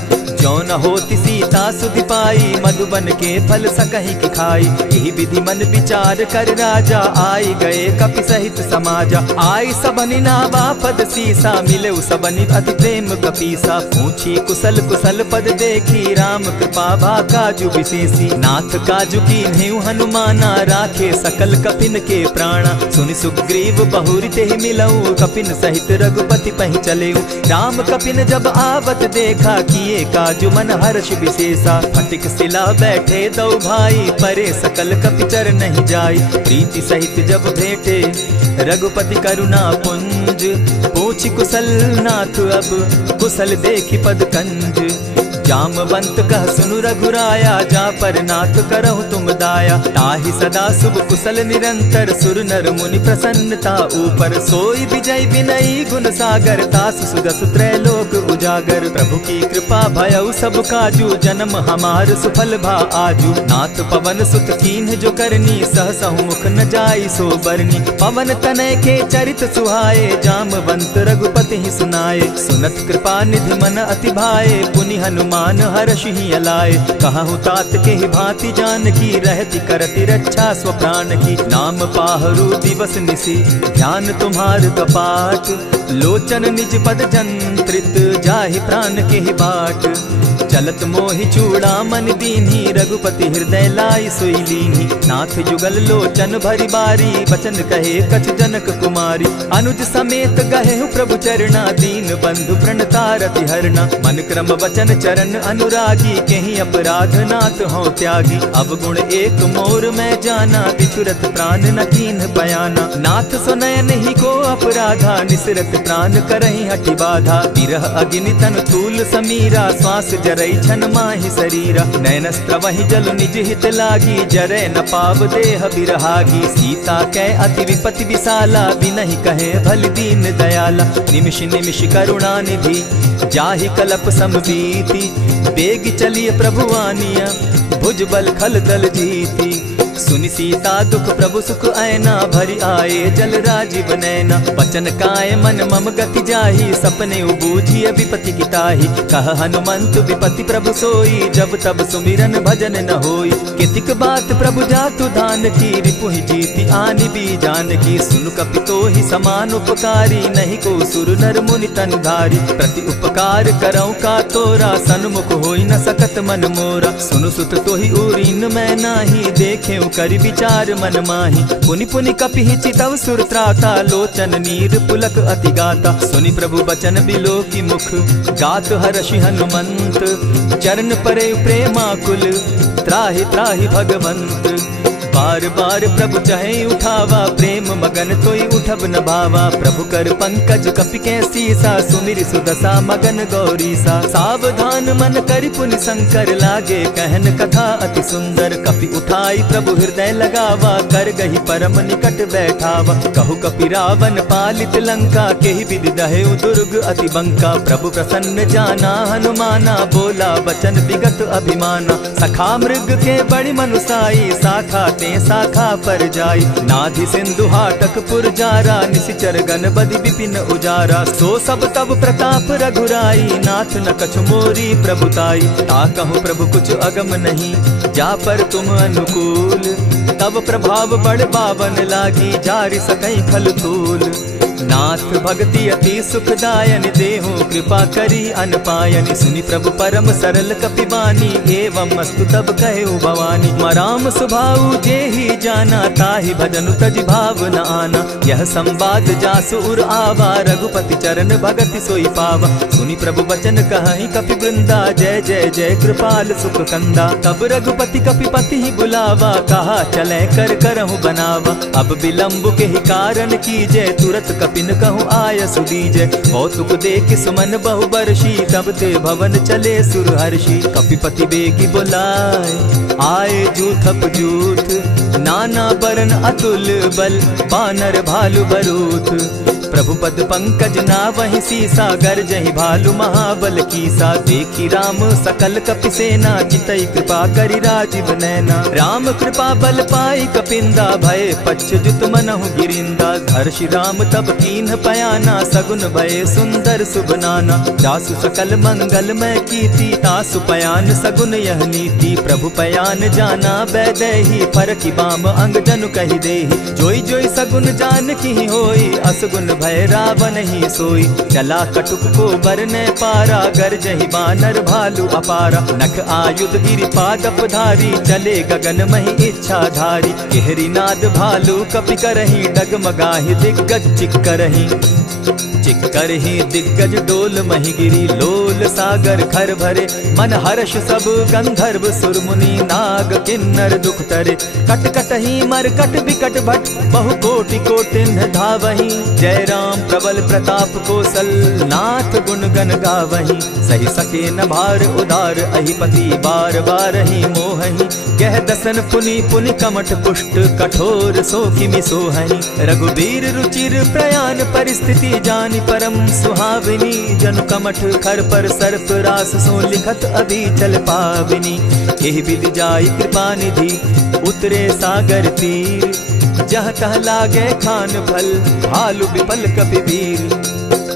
जो न होती सीता सुधि पाई, मधुबन के फल सकहि की खाई। यही विधि मन विचार कर राजा, आई गए कपि सहित समाजा। आई सबनि नावा पद सीसा, मिले सबनि अति प्रेम कपीसा। पूछी कुशल कुशल पद देखी, राम कृपा भा काजु विशेषी। नाथ काजु कीन्हेउ हनुमाना, राखे सकल कपिन के प्राणा। सुनि सुग्रीव बहुरि तेहि मिलऊ, कपिन सहित रघुपति पहि चलेऊ। राम कपिन जब आवत देखा, किए काजु मन हर्ष विशेषा। फटिक सिला बैठे दो भाई, परे सकल कपि चर नहीं जाई। प्रीति सहित जब भेटे, रघुपति करुणा पुंज। पूछि कुशल नाथ अब, कुशल देखि पद कंज। जामवंत कह सुनु रघुराया, जा पर नाथ करहु तुम दाया। ताहि सदा शुभ कुशल निरंतर, सुर नर मुनि प्रसन्नता ऊपर। सोई विजय विनयी गुण सागर, तास सुदस त्रैलोक उजागर। प्रभु की कृपा भयउ सब काजू, जन्म हमार सुफल भा आजू। नाथ पवन सुत कीन्ह जो करनी, सहसहु मुख न जाई सो बरनी। पवन तनय के चरित सुहाए, जामवंत रघुपति ही सुनाए। सुनत कृपा निधि मन अति भाए, पुनि हनुमान हर्ष ही अलाए। कहूँ तात के ही भांति जान की, रहती करती रक्षा स्व प्राण की। नाम पाहरु दिवस निसी, ध्यान तुम्हार कपाट। लोचन निज पद जंत्रित, जाहि प्राण के ही बाट। चलत मोहि चूड़ामन दीन्ही, रघुपति हृदय लाई सोई लीन्ही। नाथ जुगल लोचन भरी बारी, बचन कहे कछ जनक कुमारी। अनुज समेत गहे प्रभु चरणा, दीन बंधु प्रणतारति हरना। मन क्रम वचन चरण अनुरागी, कहीं अपराध नाथ हो त्यागी। अब गुण एक मोर में जाना, बिछुरत प्राण न कीन बयाना। नाथ सुनयन ही को अपराधा, निसरत प्राण करहि हठि बाधा। विरह अग्नि तन तूल समीरा, श्वास जरई छन माहि शरीरा। नयनस्त्र वही जल निज हित लागी, जरै न पाव देह बिरहागी। सीता कै अति विपति विशाला, बिनहि कहे भल दीन दयाला। निमिष निमिष करुणा निधि, जाहि कलप समबीति। बेग चलिए प्रभु आनिया, भुजबल खल दल जीती। सुनि सीता दुख प्रभु सुख ऐना, भरी आए जल राजीव नैना। वचन काय मन मम गति जाहि, सपने बूझिय विपति किताहि। कह हनुमंत विपति प्रभु सोई, जब तब सुमिरन भजन न होई। कितिक बात प्रभु जातु धान की, रिपुहि जीति आनि भी जान की। सुन कपितोहि समान उपकारी, नहीं को सुर नर मुनि तन धारी। प्रति उपकार करौ का तोरा, सन्मुख होई न सकत मन मोरा। सुनु सुत तोहि उरीन मैं नाही, देखे करि विचार मन माहि। पुनि पुनि कपिहि चितव सुर त्राता, लोचन नीर पुलक अति गाता। सुनि प्रभु बचन बिलो की मुख, गात हर्षि हनुमंत। चरण परे प्रेमाकुल, त्राहि त्राहि भगवंत। बार बार प्रभु चहे उठावा, प्रेम मगन तोई उठब न भावा। प्रभु कर पंकज कपि के सीसा, सुमिर सुदशा मगन गौरीसा। सावधान मन करि पुनि शंकर, लागे कहन कथा अति सुंदर। कपि उठाई प्रभु हृदय लगावा, कर गही परम निकट बैठावा। कहु कपि रावण पालित लंका, केहि विधि दहेउ दुर्ग अति बंका। प्रभु प्रसन्न जाना हनुमाना, बोला वचन विगत अभिमाना। सखा मृग के बड़ी मनुसाई, साखा शाखा पर जाई। नाधि सिंधु हाटक पुर जारा, निशिचर गण बदि विपिन उजारा। सो सब तब प्रताप रघुराई, नाथ न कछु मोरी प्रभुताई। ता कहूँ प्रभु कुछ अगम नहीं, जा पर तुम अनुकूल। तब प्रभाव बड़ बावन लागी, जारि सकई खल तूल। नाथ भक्ति अति सुखदायन, देहु कृपा करी अनपायनि। सुनि प्रभु परम सरल कपिबानी, एवं मस्तु तब कहे भवानी। मराम सुभाऊ जेहि जाना, ताहि भजनु तज भाव न आना। यह संवाद जासु उर आवा, रघुपति चरण भगति सोई पावा। सुनि प्रभु बचन कहि कपि वृंदा, जय जय जय कृपाल सुख कंदा। तब रघुपति कपिपति ही बुलावा, कहा चले कर करहु बनावा। अब विलंब के ही कारण कीजय, तुरत कपिन कहूँ आय सुदीजय। कौतुक देख सुमन बहु बरसी, तब ते भवन चले सुर हर्षि। कपिपति बेगी बुलाए, आए जूथप जूथ। नाना बरन अतुल बल, बानर भालु बरूथ। प्रभु पद पंकज नावहि सीसा, गर्जहि भालु महाबल कीसा। देखी राम सकल कपि सेना, चितई कृपा करि राजीव नैना। राम कृपा बल पाई कपिंदा, भय पच्युत मनहु गिरिंदा। हर्षि राम तब कीन्ह पयाना, सगुन भय सुंदर शुभ नाना। जासु सकल मंगल में कीर्ति, तासु पयान सगुन यह नीति। प्रभु पयान जाना बैदेही, फरकि बाम अंग जनु कहि देहि। जोई जोई सगुन जान की होई, असगुन भय रावण ही सोई। चला कटुक को बरने पारा, गरजहि बानर भालु अपारा। नख आयुध गिरि पादप धारी, चले गगन महि इच्छा धारी। केहरी नाद भालु कपि करहि, डगमगाहि दिग्गज चिक्करहि। चिक्करहि दिग्गज डोल महि गिरी, लोल सागर खर भरे। मन हर्ष सब गंधर्व सुर मुनि, नाग किन्नर दुख तरे। कट कटहि मरकट बिकट भट, बहु कोटि कोटिन्ह धावहि। जय राम प्रबल प्रताप कौशल, नाथ गुण गण गावहि। सही सके न भार उदार, अहिपति बार बार ही मोहहि। कह दसन पुनि पुनि कमठ पुष्ट, कठोर सो किमि सोहहि। रघुबीर रुचिर प्रयाण परिस्थिति, जानि परम सुहाविनी। जनु कमठ खर पर सर्प रास, सो लिखत अभी चल पाविनी। एहि विधि जाई कृपा निधि, उतरे सागर तीर। जह तह लागे खान फल, भालु विपल कपि वीर।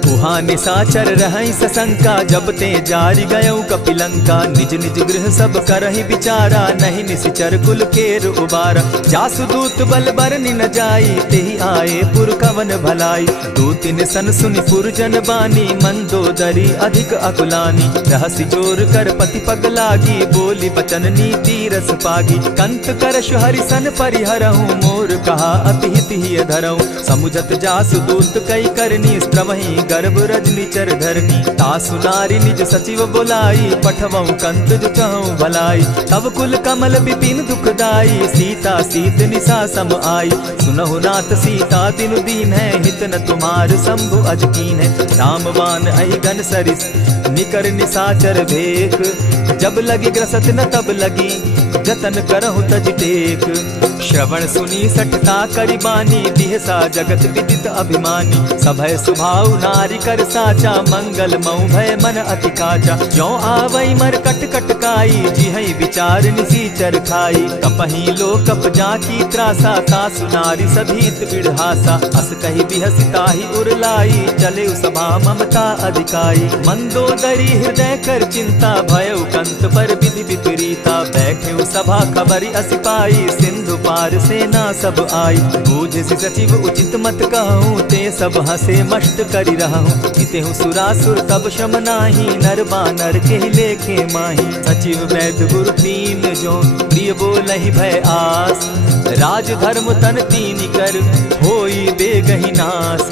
उहाँ निशाचर रहई सशंका, जब ते जारी गयऊ कपिलंका। निज निज गृह सब करहि विचारा, नहीं निशिचर कुल केर उबारा। जासु दूत बल बरनि न जाई, तेहि आए पुर कवन भलाई। दूतिन सन सुनि पुरजन बानी, मंदोदरी अधिक अकुलानी। रहसि जोर कर पति पग लागी, बोली बचन नीति रस पागी। कंत करश हरि सन परिहरहूँ, मोर कहा अति हित ही धरऊँ। समुझत जासु दूत कई करनी, स्त्रवहि गर्भ रजनी चर धरनी। तासु नारी निज सचिव बोलाई, पठवऊँ कंत जो चहूँ भलाई। तब कुल कमल विपिन दुखदाई, सीता सीत निशा सम आई। सुनहु नाथ सीता बिनु दीन है, हित न तुम्हार शंभु अजकीन है। रामवान अहि घन सरिस निकर निशाचर भेक, जब लगी ग्रसत न तब लगी, जतन करहु तज टेक। श्रवण सुनी सठता करिबानी, दिहसा जगत विदित अभिमानी। सभय सुभाव नारी कर साचा, मंगल मऊ भय मन अति काचा। ज्यों आवई मर कट कट काई, जिहई विचार निसीचर खाई। कपही लो कप जाकी त्रासा, तासु नारी सभीत बिढ़ासा। अस कही बिहसिताहि उरलाई, चले सभा ममता अधिकाई। मंदोदरी हृदय कर चिंता, भयउ कंत पर विधि विपरीता। बैठे सभा खबरी असी पाई, सिंधु पार सेना सब आई। बूझ सचिव उचित मत कहूँ, ते सब हसे मष्ट करि रहूँ। इतेहु सुरासुर तब शम नाही, नर बानर के लेखे माही। सचिव वैद्य गुरु तीन जो, प्रिय बोलहि भय आस। राज धर्म तन तीन कर, होई बेगहि नास।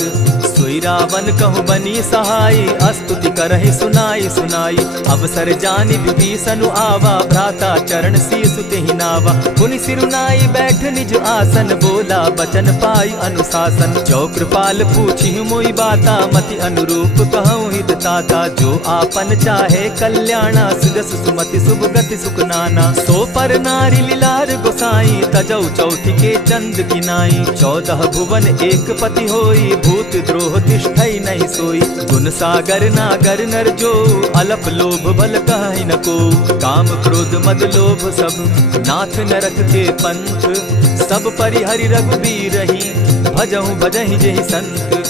सोई रावण कहु बनी सहाय, स्तुति करहि सुनाई सुनाई। अवसर जानि विभीषण आवा, भ्राता चरण शीस तेहि नावा। मुनि सिरुनाई बैठ निज आसन, बोला बचन पाई अनुशासन। जो कृपाल पूछि मोई बाता, मति अनुरूप कहूँ हित ताता। जो आपन चाहे कल्याणा, सुजस सुमति शुभ गति सुख नाना। सो पर नारी लीलार गोसाई, तजौ चौथि के चंद किनाई। 14 भुवन एक पति होई, भूत द्रोह तिष्ठई नहीं सोई। गुण सागर नागर नर जो, अलप लोभ बल कहि न को। काम क्रोध मद लोभ सब, नाथ नरक के पंथ। सब परिहरि रघुबीर रही, भजहु भजहि जेहि संत।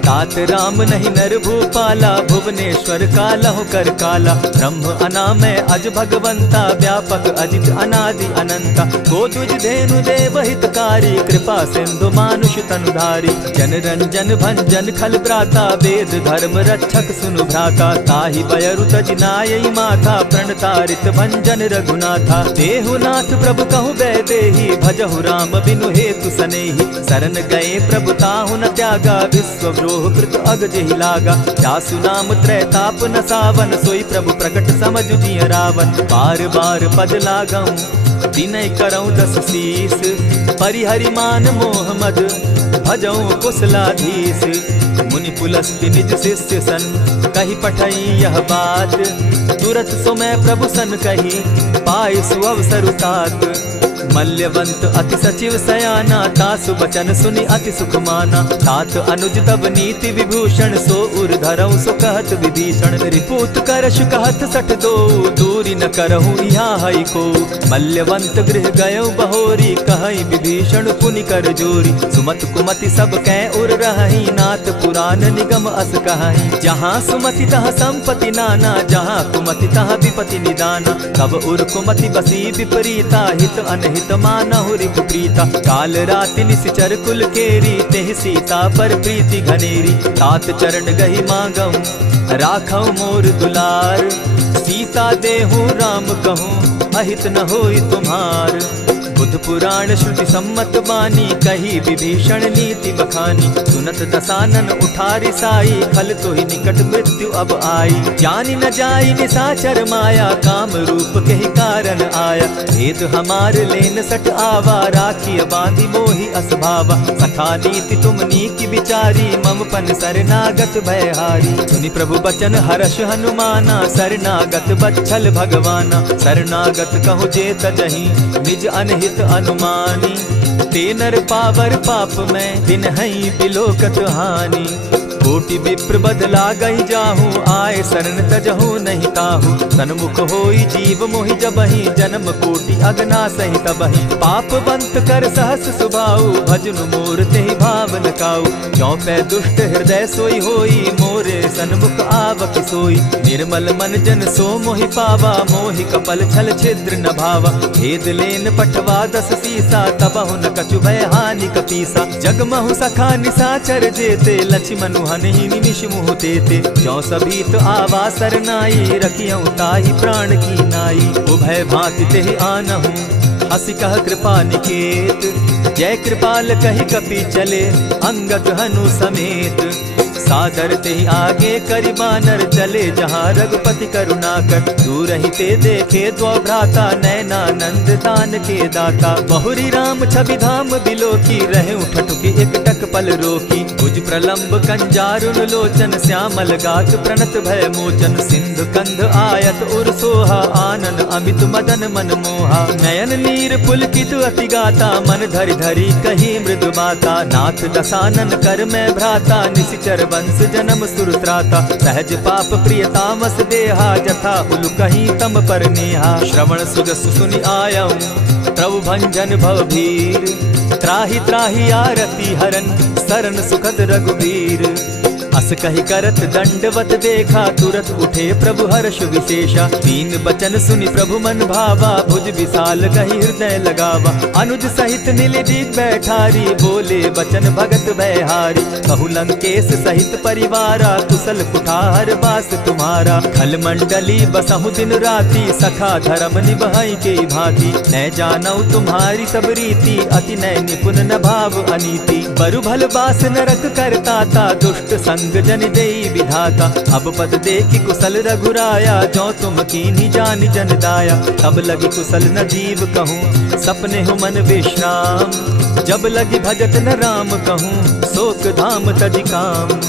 तात राम नहीं नर भूपाला, भुवनेश्वर कालहु कर काला। ब्रह्म अनामय अज भगवंता, व्यापक अजित अनादि अनंता। को तुझ धेनु देव हितकारी, कृपा सिंधु मानुष तनुधारी। जन रंजन भंजन खल भ्राता, वेद धर्म रक्षक सुनु भ्राता। ताहि बयरु तज नायई माथा, प्रणतारित भंजन रघुनाथा। देहुनाथ प्रभु कहु बैदेही, भजहु राम बिनु हेतु सनेही। शरण गए प्रभु ताहु न त्यागा, विश्व कृत अग जेहि लागा। जासु नाम त्रैताप न सावन, सोई प्रभु प्रकट समझ जिय रावण। बार बार पद लागऊं, विनय करऊं 10 शीस। परिहरि मान मोह मद, भजऊं कुशलाधीश। मुनि पुलस्त्य निज शिष्य सन, कही पठई यह बात। तुरत सो मैं प्रभु सन कही, पाई सुअवसर तात। मल्यवंत अति सचिव सयाना, तासु बचन सुनि अति सुख माना। तात अनुज तब नीति विभूषण, सो उर धरऊं सो कहत विभीषण। रिपुत करश कहत सठ दो, दूरी न करहूँ यहाँ हई को। मल्यवंत गृह गयऊ बहोरी, कहई विभीषण पुनि कर जोरी। सुमत कुमति सब कै उर रहई, नाथ पुराण निगम अस कहई। जहाँ सुमति तहाँ संपत्ति नाना, जहाँ कुमति तहाँ विपति निदाना। तब उर कुमति बसी विपरीता, हित अनहित मानहु रिपु प्रीता। काल राति निशिचर कुल केरी, तेहि सीता पर प्रीति घनेरी। तात चरण गही मांगऊं, राखऊं मोर दुलार। सीता देहूं राम कहूं, अहित न होई तुम्हार। बुध पुराण श्रुति सम्मत बानी, कही विभीषण नीति बखानी। सुनत दसानन उठारी साई, खल तो ही निकट मृत्यु अब आई। जानी न जाई निशाचर माया, काम रूप के ही कारण आया। भेद हमार लेन सट आवा, राखिय बांधी मोहि असभावा। सखा नीति तुम नीकी विचारी, मम पन शरणागत भयहारी। सुनि प्रभु बचन हर्ष हनुमाना, शरणागत बच्छल भगवाना। शरणागत कहु जे तजहि, निज अनहित अनुमानी। ते नर पावर पाप में, दिन हई बिलोकत हानि। कोटि विप्र बदला गई जाहू, आए शरण तजहू नहीं ताहू। सन्मुख होई जीव मोहि जबहि, जन्म कोटि अगना सही तबहि। पाप बंत कर सहस सुभाऊ, भजनु मोर तेहि भाव न काऊ। चौपै दुष्ट हृदय सोई होई, मोरे सन्मुख आवक सोई। निर्मल मन जन सो मोहि पावा, मोहि कपल छल छिद्र न भावा। भेद लेन पठवा 10 सीसा, तबहु न कछु भय हानि कपीसा। जगमहु सखा निसाचर जेते, लक्ष्मण हनहि निमिष मुह तेते। जो सभी तो आवा सरनाई, रखियौ ताहि प्राण की नाई। उभय भांति तेहि आनहु, हसी कह कृपा निकेत। जय कृपाल कहि कपि चले, अंगद हनु समेत। सादर ते आगे करि बानर चले, जहाँ रघुपति करुणाकर। दूर ही ते देखे द्वौ भ्राता, नैनानंद दान के दाता। बहुरी राम छवि धाम बिलोकी, रहे उठठुकी एक टक पल रोकी। भुज प्रलंब कंजारुन लोचन, श्यामल गात प्रणत भय मोचन। सिंधु कंध आयत उर सोहा, आनन अमित मदन मन मोहा। नयन नीर पुलकित अति गाता, मन धरि धरि कही मृदु बाता। नाथ दसानन कर मैं भ्राता, निशिचर वंश जन्म सुरत्राता। सहज पाप प्रिय तामस देहा, जथा उलु कहीं तम पर नेहा। श्रवण सुजस सुनि आयऊ, प्रभु भंजन भव भीर। त्राहि त्राहि आरती हरन, सरन सुखद रघुबीर। अस कहि करत दंडवत देखा, तुरत उठे प्रभु हर्ष विशेषा। दीन बचन सुनि प्रभु मन भावा, भुज विशाल कहि हृदय लगावा। अनुज सहित नीलदीप बैठारी, बोले बचन भगत भयहारी। कहु लंकेश सहित परिवारा, कुशल कुठार बास तुम्हारा। खल मंडली बसहु दिन राति, सखा धर्म निभाई के भांति। न जानऊ तुम्हारी सब रीति, अति नय निपुण न भाव अनीति। बरु भल बास नरक करताता, दुष्ट संग जन देई विधाता। अब पद देखि कुशल रघुराया, जो तुम कीन्ही जानि जन दाया। तब लगी कुशल न जीव कहूँ, सपने हो मन विश्राम। जब लगी भजत न राम कहूँ, शोक धाम तजि काम।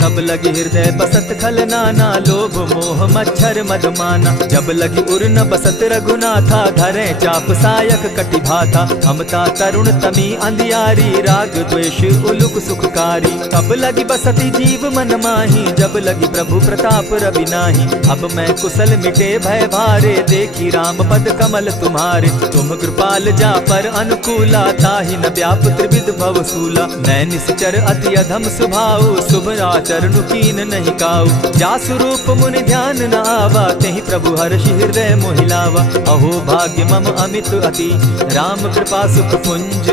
तब लगी हृदय बसत खल नाना, लोभ मोह मच्छर मदमाना। जब लगी उर न बसत रघुनाथा, धरे चाप सायक कटि भाता। ममता तरुण तमी अंधियारी, राग द्वेष उलुक सुखकारी। तब लगी बसती जीव मन माही, जब लगी प्रभु प्रताप रवि नाही। अब मैं कुशल मिटे भय भारे, देखी राम पद कमल तुम्हारे। तुम कृपाल जा पर अनुकूला, ताहि न व्याप त्रिविध भव सूला। मैं निश्चर अति अधम स्वभाव, शुभ चरणु कीन नहीं काऊ। जासु रूप मुनि ध्यान न आवा, तेहि प्रभु हर्षि हृदय मोहिलावा। अहो भाग्य मम अमित अति, राम कृपा सुख पुंज।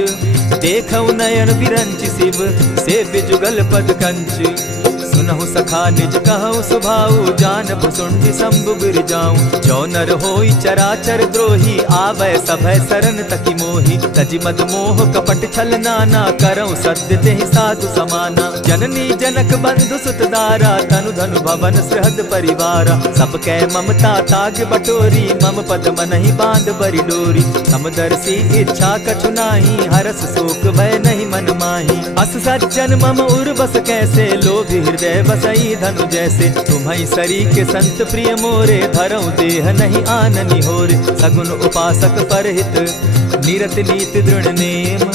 देखऊ नयन विरंच शिव, सेव्य जुगल पद कंच। सुनहु सखा निज कहु सुभाऊ, जान भुसुंडि शंभु गिर जाऊं। जो नर होई चराचर द्रोही, आवे सभय सरन तकी मोही। तजि मद मोह कपट छल नाना, करऊं सत्य तेहि साधु समाना। जननी जनक बंधु सुत दारा, तनु धनु भवन सृहद परिवारा। सब कै ममता ताग बटोरी, मम पद मनहि बांध बरि डोरी। समदर्शी इच्छा कछु नाही, हरस शोक भय नहीं मन माही। अस सज्जन मम उर बस कैसे, लोभी हृदय बसई धनु जैसे। तुम्हारी सरी के संत प्रिय मोरे, धरऊं देह नहीं आननि होरे। सगुन उपासक परहित, निरत नीति दृढ़ नेम।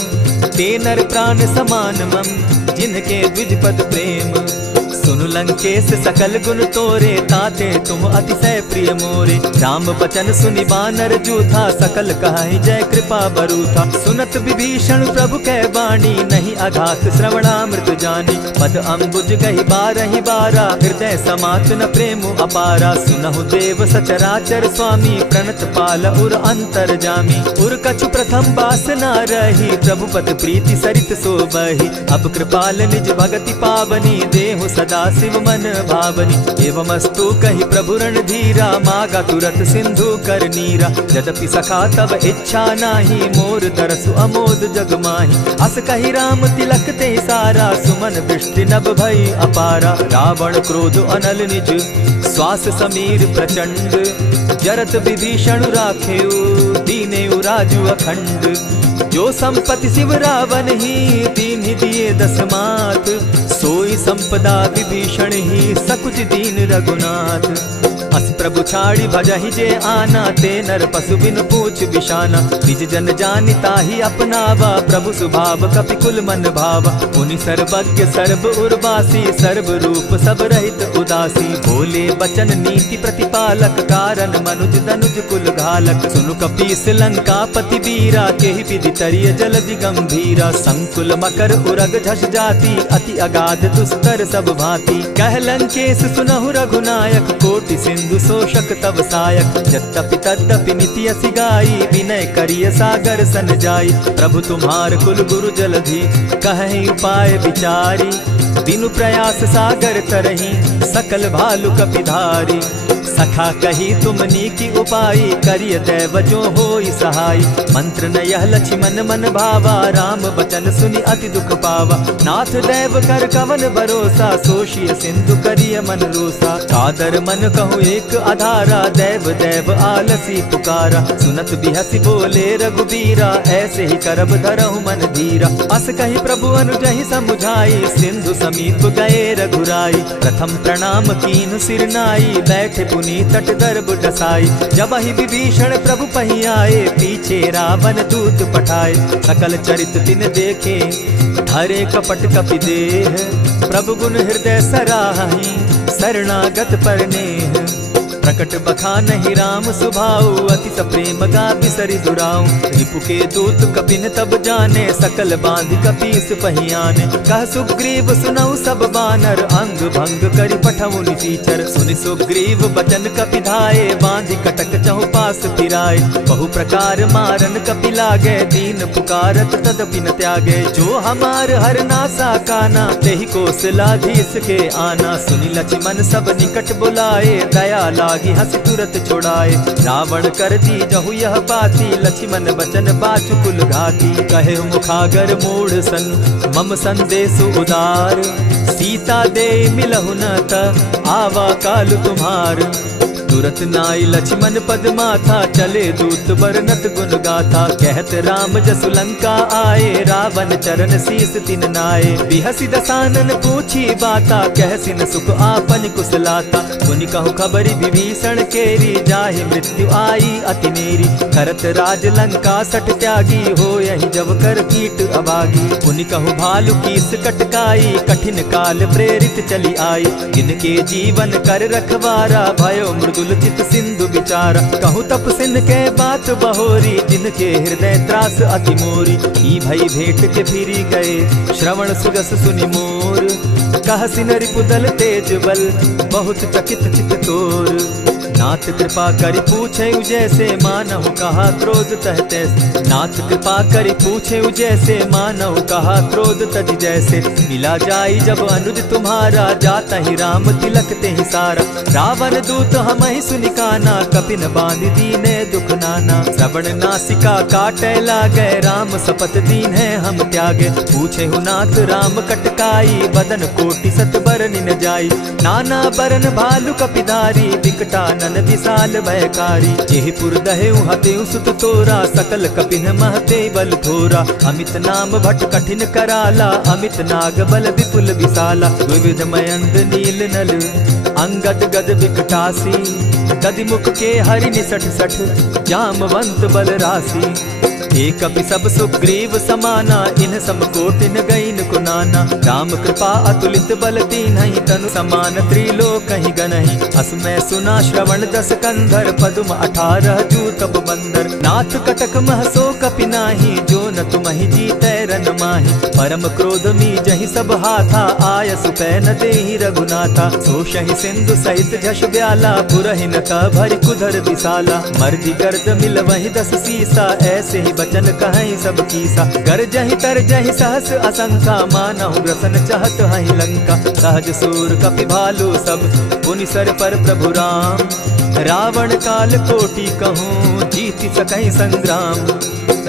ते नर प्राण समान मम, जिनके द्विज पद प्रेम। सुनु लंकेश सकल गुण तोरे, ताते तुम अतिशय प्रिय मोरे। राम बचन सुनि बानर जूथा, सकल कहाहि जय कृपा बरूथा। सुनत विभीषण प्रभु कै बाणी, नहीं अघात श्रवणामृत जानी। पद अम्बुज गहि बारहि बारा, हृदय समात न प्रेम अपारा। सुनहु देव सचराचर स्वामी, प्रणत पाल उर अंतर जामी। उर कछु प्रथम बास न रही, प्रभु पद प्रीति सरित सोबहि। अब कृपाल निज भगति पावनी, देहु सदा शिव मन भावनी। एवमस्तु कहि प्रभु रणधीरा, मागा तुरत सिंधु कर नीरा। यद्यपि सखा तब इच्छा नाही, मोर तरसु अमोद जग माही। अस कहि राम तिलक ते सारा, सुमन दृष्टि नभ भई अपारा। रावण क्रोध अनल निज, श्वास समीर प्रचंड। जरत विभीषण राखेउ, दीनेउ राजु अखंड। जो संपत्ति शिव रावण ही, दीन्हि दिए 10 मात। सोई संपदा विभीषण ही, सकुच दीन रघुनाथ। अस प्रभु छाड़ी भजहि जे आना, ते नर पशु बिन पूछ मुख बिशाना। निज जन जानिता ही अपनावा, प्रभु स्वभाव कपि कुल मन भावा। मुनि सर्वज्ञ सर्व उर्वासी, सर्व रूप सब रहित उदासी। बोले बचन नीति प्रतिपालक, कारण मनुज दनुज कुल घालक। सुनु कपीस लंकापति वीरा, केहि विधि तरिय जलधि गंभीरा। संकुल मकर उरग झष जाति, अति अगाध दुस्तर सब भांति। कह लंकेश सुनहु रघुनायक, कोटि सिंधु शोषक तब सायक। यद्यपि तद्यपि निति असि गाई, विनय करिय सागर सन जाई। प्रभु तुम्हार कुल गुरु जलधि, कहि उपाय विचारी। दिनु प्रयास सागर तरही, सकल भालु कपिधारी। सखा कही तुमनी की उपाई, करिय दैव जो होई सहाय। मंत्र न यह लक्ष्मण मन भावा, राम बचन सुनि अति दुख पावा। नाथ दैव कर कवन भरोसा, सोषिय सिंधु करिय मन रोसा। कादर मन कहूँ एक आधारा, दैव दैव आलसी पुकारा। सुनत बिहसी बोले रघुबीरा, ऐसे ही करब धरहु मन धीरा। अस कही प्रभु अनुजहि समुझाई, सिंधु समीप गए रघुराई। प्रथम प्रणाम कीन सिर नाई, बैठे पुनि तट दर्भ डसाई। जब ही विभीषण प्रभु पही आए, पीछे रावण दूत पठाए। सकल चरित तिन देखे, धरे कपट कपि देह। प्रभु गुण हृदय सराहि, शरणागत पर नेह। प्रकट बखानहि राम सुभाऊ, अति सप्रेम गा बिसरि दुराऊ। रिपु के दूत कपिन तब जाने, सकल बांधि कपीस पहियाने। कह सुग्रीव सुनऊ सब बानर, अंग भंग करि पठऊ निसीचर। सुनि सुग्रीव बचन कपि धाये, बांधि कटक चहु पास फिराए। बहु प्रकार मारन कपि लागे, दीन पुकारत तदपि न त्यागे। जो हमार हर नासा काना, तेहि कौशलाधीश के आना। सुनि लक्ष्मण सब निकट बुलाए, दया लागी हंस तुरत छुड़ाए। रावण कर दी जहु यह बाती, लक्ष्मण बचन बाचु कुल घाती। कहे मुखागर मूढ़ सन, मम संदेश उदार। सीता दे मिलहु न त, आवा काल तुम्हार। तुरत नाई लक्ष्मण पद माथा, चले दूत बरनत गुण गाथा। कहत राम जसु लंका आए, रावण चरण शीस तिन नाए। बिहसी दसानन पूछी बाता, कहसिन सुख आपन कुशलाता। सुनि कहु खबरि विभीषण केरी, जाहि मृत्यु आई अति नेरी। करत राज लंका सठ त्यागी, हो यही जब कर कीट अभागी। पुनि कहु भालु कीस कटकाई, कठिन काल प्रेरित चली आई। जिनके जीवन कर रखवारा, भयो मृदु चित सिंधु विचारा। कहु तप सिन के बात बहोरी, जिनके हृदय त्रास अति मोरी। ई भई भेंट के फिरी गए, श्रवण सुजस सुनि मोर। कह सिन रिपुदल तेज बल, बहुत चकित चित तोर। नाथ कृपा करि पूछे जैसे, मानहु कहा क्रोध तह तैसे। नाथ कृपा करि पूछे जैसे, मानहु कहा क्रोध तज जैसे। मिला जाई जब अनुज तुम्हारा, जाता ही राम तिलक ते ही सारा। रावण दूत हम ही सुनिकाना, कपिन बांध दीने दुख नाना। श्रवण नासिका काटे लागे, राम सपत दीन है हम त्यागे। पूछे हु नाथ राम कटकाई, बदन कोटि सत बरन न जाई। नाना बरन भालु कपिधारी, विकटानन विशाल भयकारी। जेहिपुर दहेउ हतेउ सुत तोरा, सकल कपिन महते बल थोरा। अमित नाम भट कठिन कराला, अमित नाग बल विपुल विशाला। विविध मयंद नील नल, अंगद गद विकटासी। गदि मुख के हरि निसठ सठ, जामवंत बल राशि। एक कपि सब सुग्रीव समाना, इन समकोटिन गईन कुनाना। राम कृपा अतुलित बल तीन्हि, तनु समान त्रिलोकहि गनहि। असमय सुना श्रवण दस कंधर, पदुम 18 जूतब बंदर। नाथ कटक महसो कपि नाही, जो न तुमहि जीतै रन माहि। परम क्रोध मी जहि सब हाथा, आय सुपै न देहि रघुनाथा। सोषहि सिंधु सहित झष ब्याला, पुरहि न भरि कुधर विशाला। मर्दि गर्द मिल वहि 10 सीसा, ऐसे ही बचन कहीं सब कीसा। गरजहि तरजहि सहस असंखा, मानहु ग्रसन चाहत हहि लंका। सहज सूर कपि भालु सब, पुनि सर पर प्रभु राम। रावण काल कोटि कहूँ, जीति सकहि संग्राम।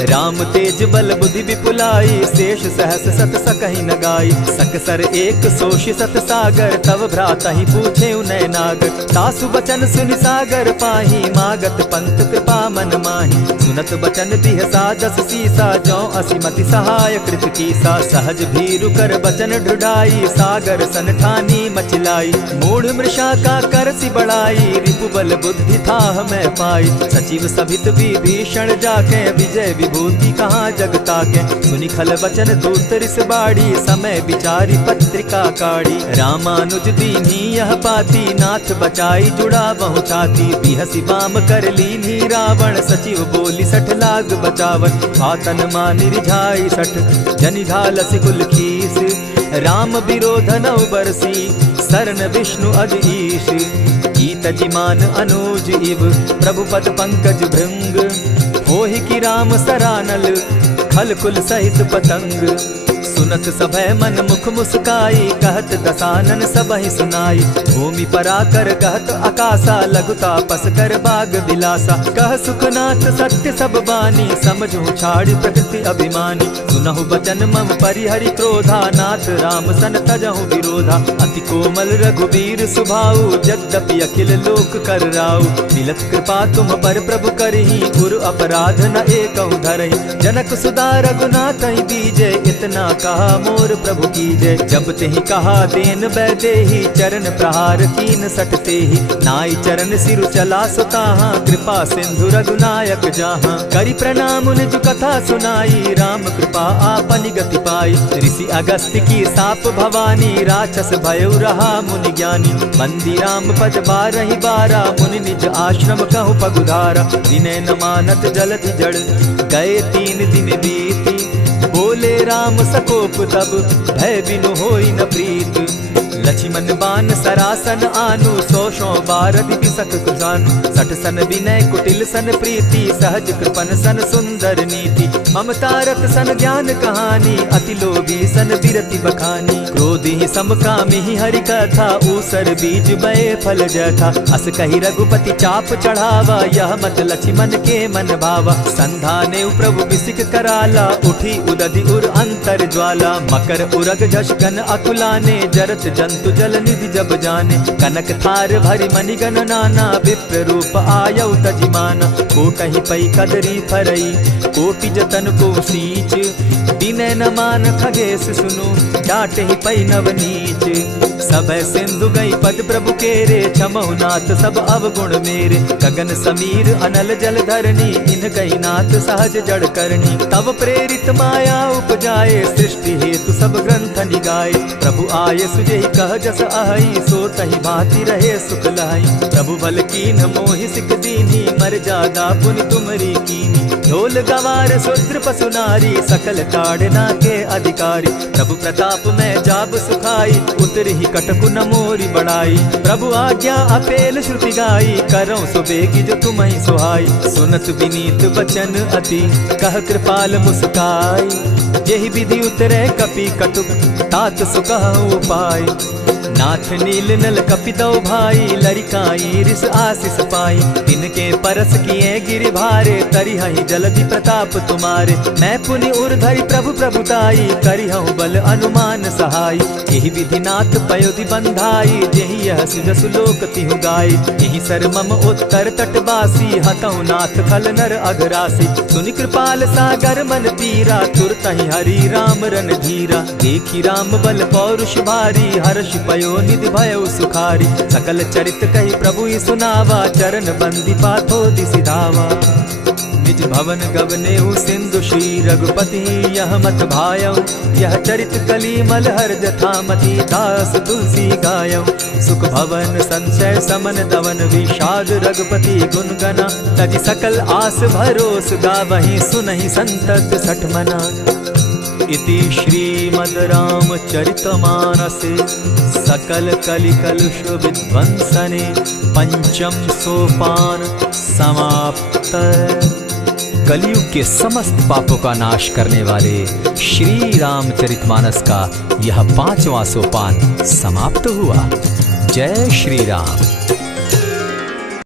राम तेज बल बुद्धि विपुलाई, शेष सहस सत सकहि न गाई। सकसर एक सोष सत सागर, तव भ्राता ही पूछे उनय नागर। तासु बचन सुनि सागर पाही, मागत पंत कृपा मन माही। सुनत बचन बिहसा दस सीसा, जौ असिमति सहाय कृत कीसा। सहज भीरु कर बचन ढुढ़ाई, सागर सन ठानी मचिलाई। मूढ़ मृषा का कर सी बढ़ाई, रिपु बल बुद्धि थाह मैं पाई। सचिव सभित विभीषण जाके, विजय विभूति कहाँ जगता के। सुनि खल बचन दूत रिस बाड़ी, समय विचारी पत्रिका काढ़ी। रामानुज दीन्ही यह पाती, नाथ बचाई जुड़ा बहु छाती। बिहसी बाम कर लीन्ही रावण, सचिव बोली सठ लाग बचावन। आतन मानि रिझाई सठ, जनि घालसि कुल खीस। राम विरोध नौ बरसी, शरण विष्णु अज ईश। गीत जिमान अनुज इव, प्रभु पद पंकज भृंग। होहि की राम सरानल, खल कुल सहित पतंग। सुनत सभय मन मुख मुस्काई, कहत दसानन सबहि सुनाई। भूमि पराकर कहत आकाशा, लघुता पस कर बाग बिलासा। कह सुखनाथ सत्य सब बानी, समझू छाड़ प्रकृति अभिमानी। सुनहु बचन मम परिहरि क्रोधा, नाथ राम सन तजहु विरोधा। अति कोमल रघुबीर सुभाऊ, यद्यपि अखिल लोक कर राऊ। मिलत कृपा तुम पर प्रभु करही, गुरु अपराध न एकहु धरहि। जनक सुदा रघुनाथ ही दीजे, इतना कहा मोर प्रभु कीजे। जब तेहि कहा देन बैदेही, चरण प्रहार कीन सटते ही। नाई चरण सिरु चला सुताहा, कृपा सिंधु रघुनायक जाहा। करि प्रणाम निज कथा सुनाई, राम कृपा आपनि गति पाई। ऋषि अगस्त्य की साप भवानी, राक्षस भयउ रहा मुनि ज्ञानी। बंदी राम पद बारहि बारा, मुनि निज आश्रम कहु पगुधारा। विनय न मानत जलधि जड़, गए 3 दिन बीती। बोले राम सकोप तब, भय बिनु होई न प्रीत। लक्ष्मण बान सरासन आनु, 100 बारधि बिसक कुजानु। 60 सन विनय कुटिल सन प्रीति, सहज कृपन सन सुंदर नीति। ममता रत सन ज्ञान कहानी, अति लोभी सन बिरति बखानी। क्रोधी समकामी हरि कथा, ऊसर बीज बये फल जथा। अस कही रघुपति चाप चढ़ावा, यह मत लक्ष्मण के मन भावा। संधाने प्रभु बिसिक कराला, उठी उदधि उर अंतर ज्वाला। मकर उरग झषगन अकुलाने, जरत जंतु जल निधि जब जाने। कनक थार भरि मणिगण नाना, विप्र रूप आयउ तजिमाना। कोटहि पै कदरी फरई, कोटि जतन को सींच। विनय न मान खगेश सुनु, डांटहि पै नव नीच। सभय सिंधु गई पद प्रभु केरे, क्षमहु नाथ सब अवगुण मेरे। गगन समीर अनल जल धरनी, इन कही नाथ सहज जड़ करनी। तब प्रेरित माया उपजाए, सृष्टि हेतु सब ग्रंथ निगाए। प्रभु आये सुजेहि कह जस अहई, सो तहि भांति रहे सुख लहई। प्रभु बल कीन मोहि सिख दीनी, मर्यादा पुनि तुमरी कीनी। ढोल गवार शूद्र पशु नारी, सकल ताड़ना के अधिकारी। प्रभु प्रताप में जाब सुखाई, उतरहि कटकु न मोरी बड़ाई। प्रभु आज्ञा अपेल श्रुति गाई, करौ सुबेगी जो तुम्हि सुहाई। सुनत विनीत बचन अति, कह कृपाल मुस्काई। जेहि विधि उतरे कपि कटुक, तात सुकहु उपाय। नाथ नील नल कपितौ भाई, लरिकाई रिस आशीष पाई। तिनके परस किए गिरि भारे, तरिहहि जलधि प्रताप तुम्हारे। मैं पुनि उर्धरि प्रभु प्रभुताई, करिहउ बल अनुमान सहाय। एहि विधि नाथ पयोधि बंधाई, जेहि यह सुजसु लोक तिहु गाई। एहि सर मम उत्तर तटवासी, हतौ नाथ खल नर अघरासी। सुनि कृपाल सागर मन तीरा, तुरतहि हरि राम रन धीरा। देखि राम बल पौरुष भारी, हर्ष पयो निधि भयउ सुखारी। सकल चरित कही प्रभु ही सुनावा, चरण बंदी पाथो दिसि धावा। निज भवन गवनेउ सिंधु श्री रघुपति, यह मत भायउ। यह चरित कली मलहर जथामति, दास तुलसी गायउ। सुख भवन संशय समन दवन, विषाद रघुपति गुण गना। तजि सकल आस भरोस, गावहि सुनहि संतत सठ मना। इति श्रीमद् रामचरितमानसे, सकल कलिकलुष विध्वंसने। पंचम सोपान समाप्त। कलयुग के समस्त पापों का नाश करने वाले श्री रामचरितमानस का यह 5वां सोपान समाप्त हुआ। जय श्री राम।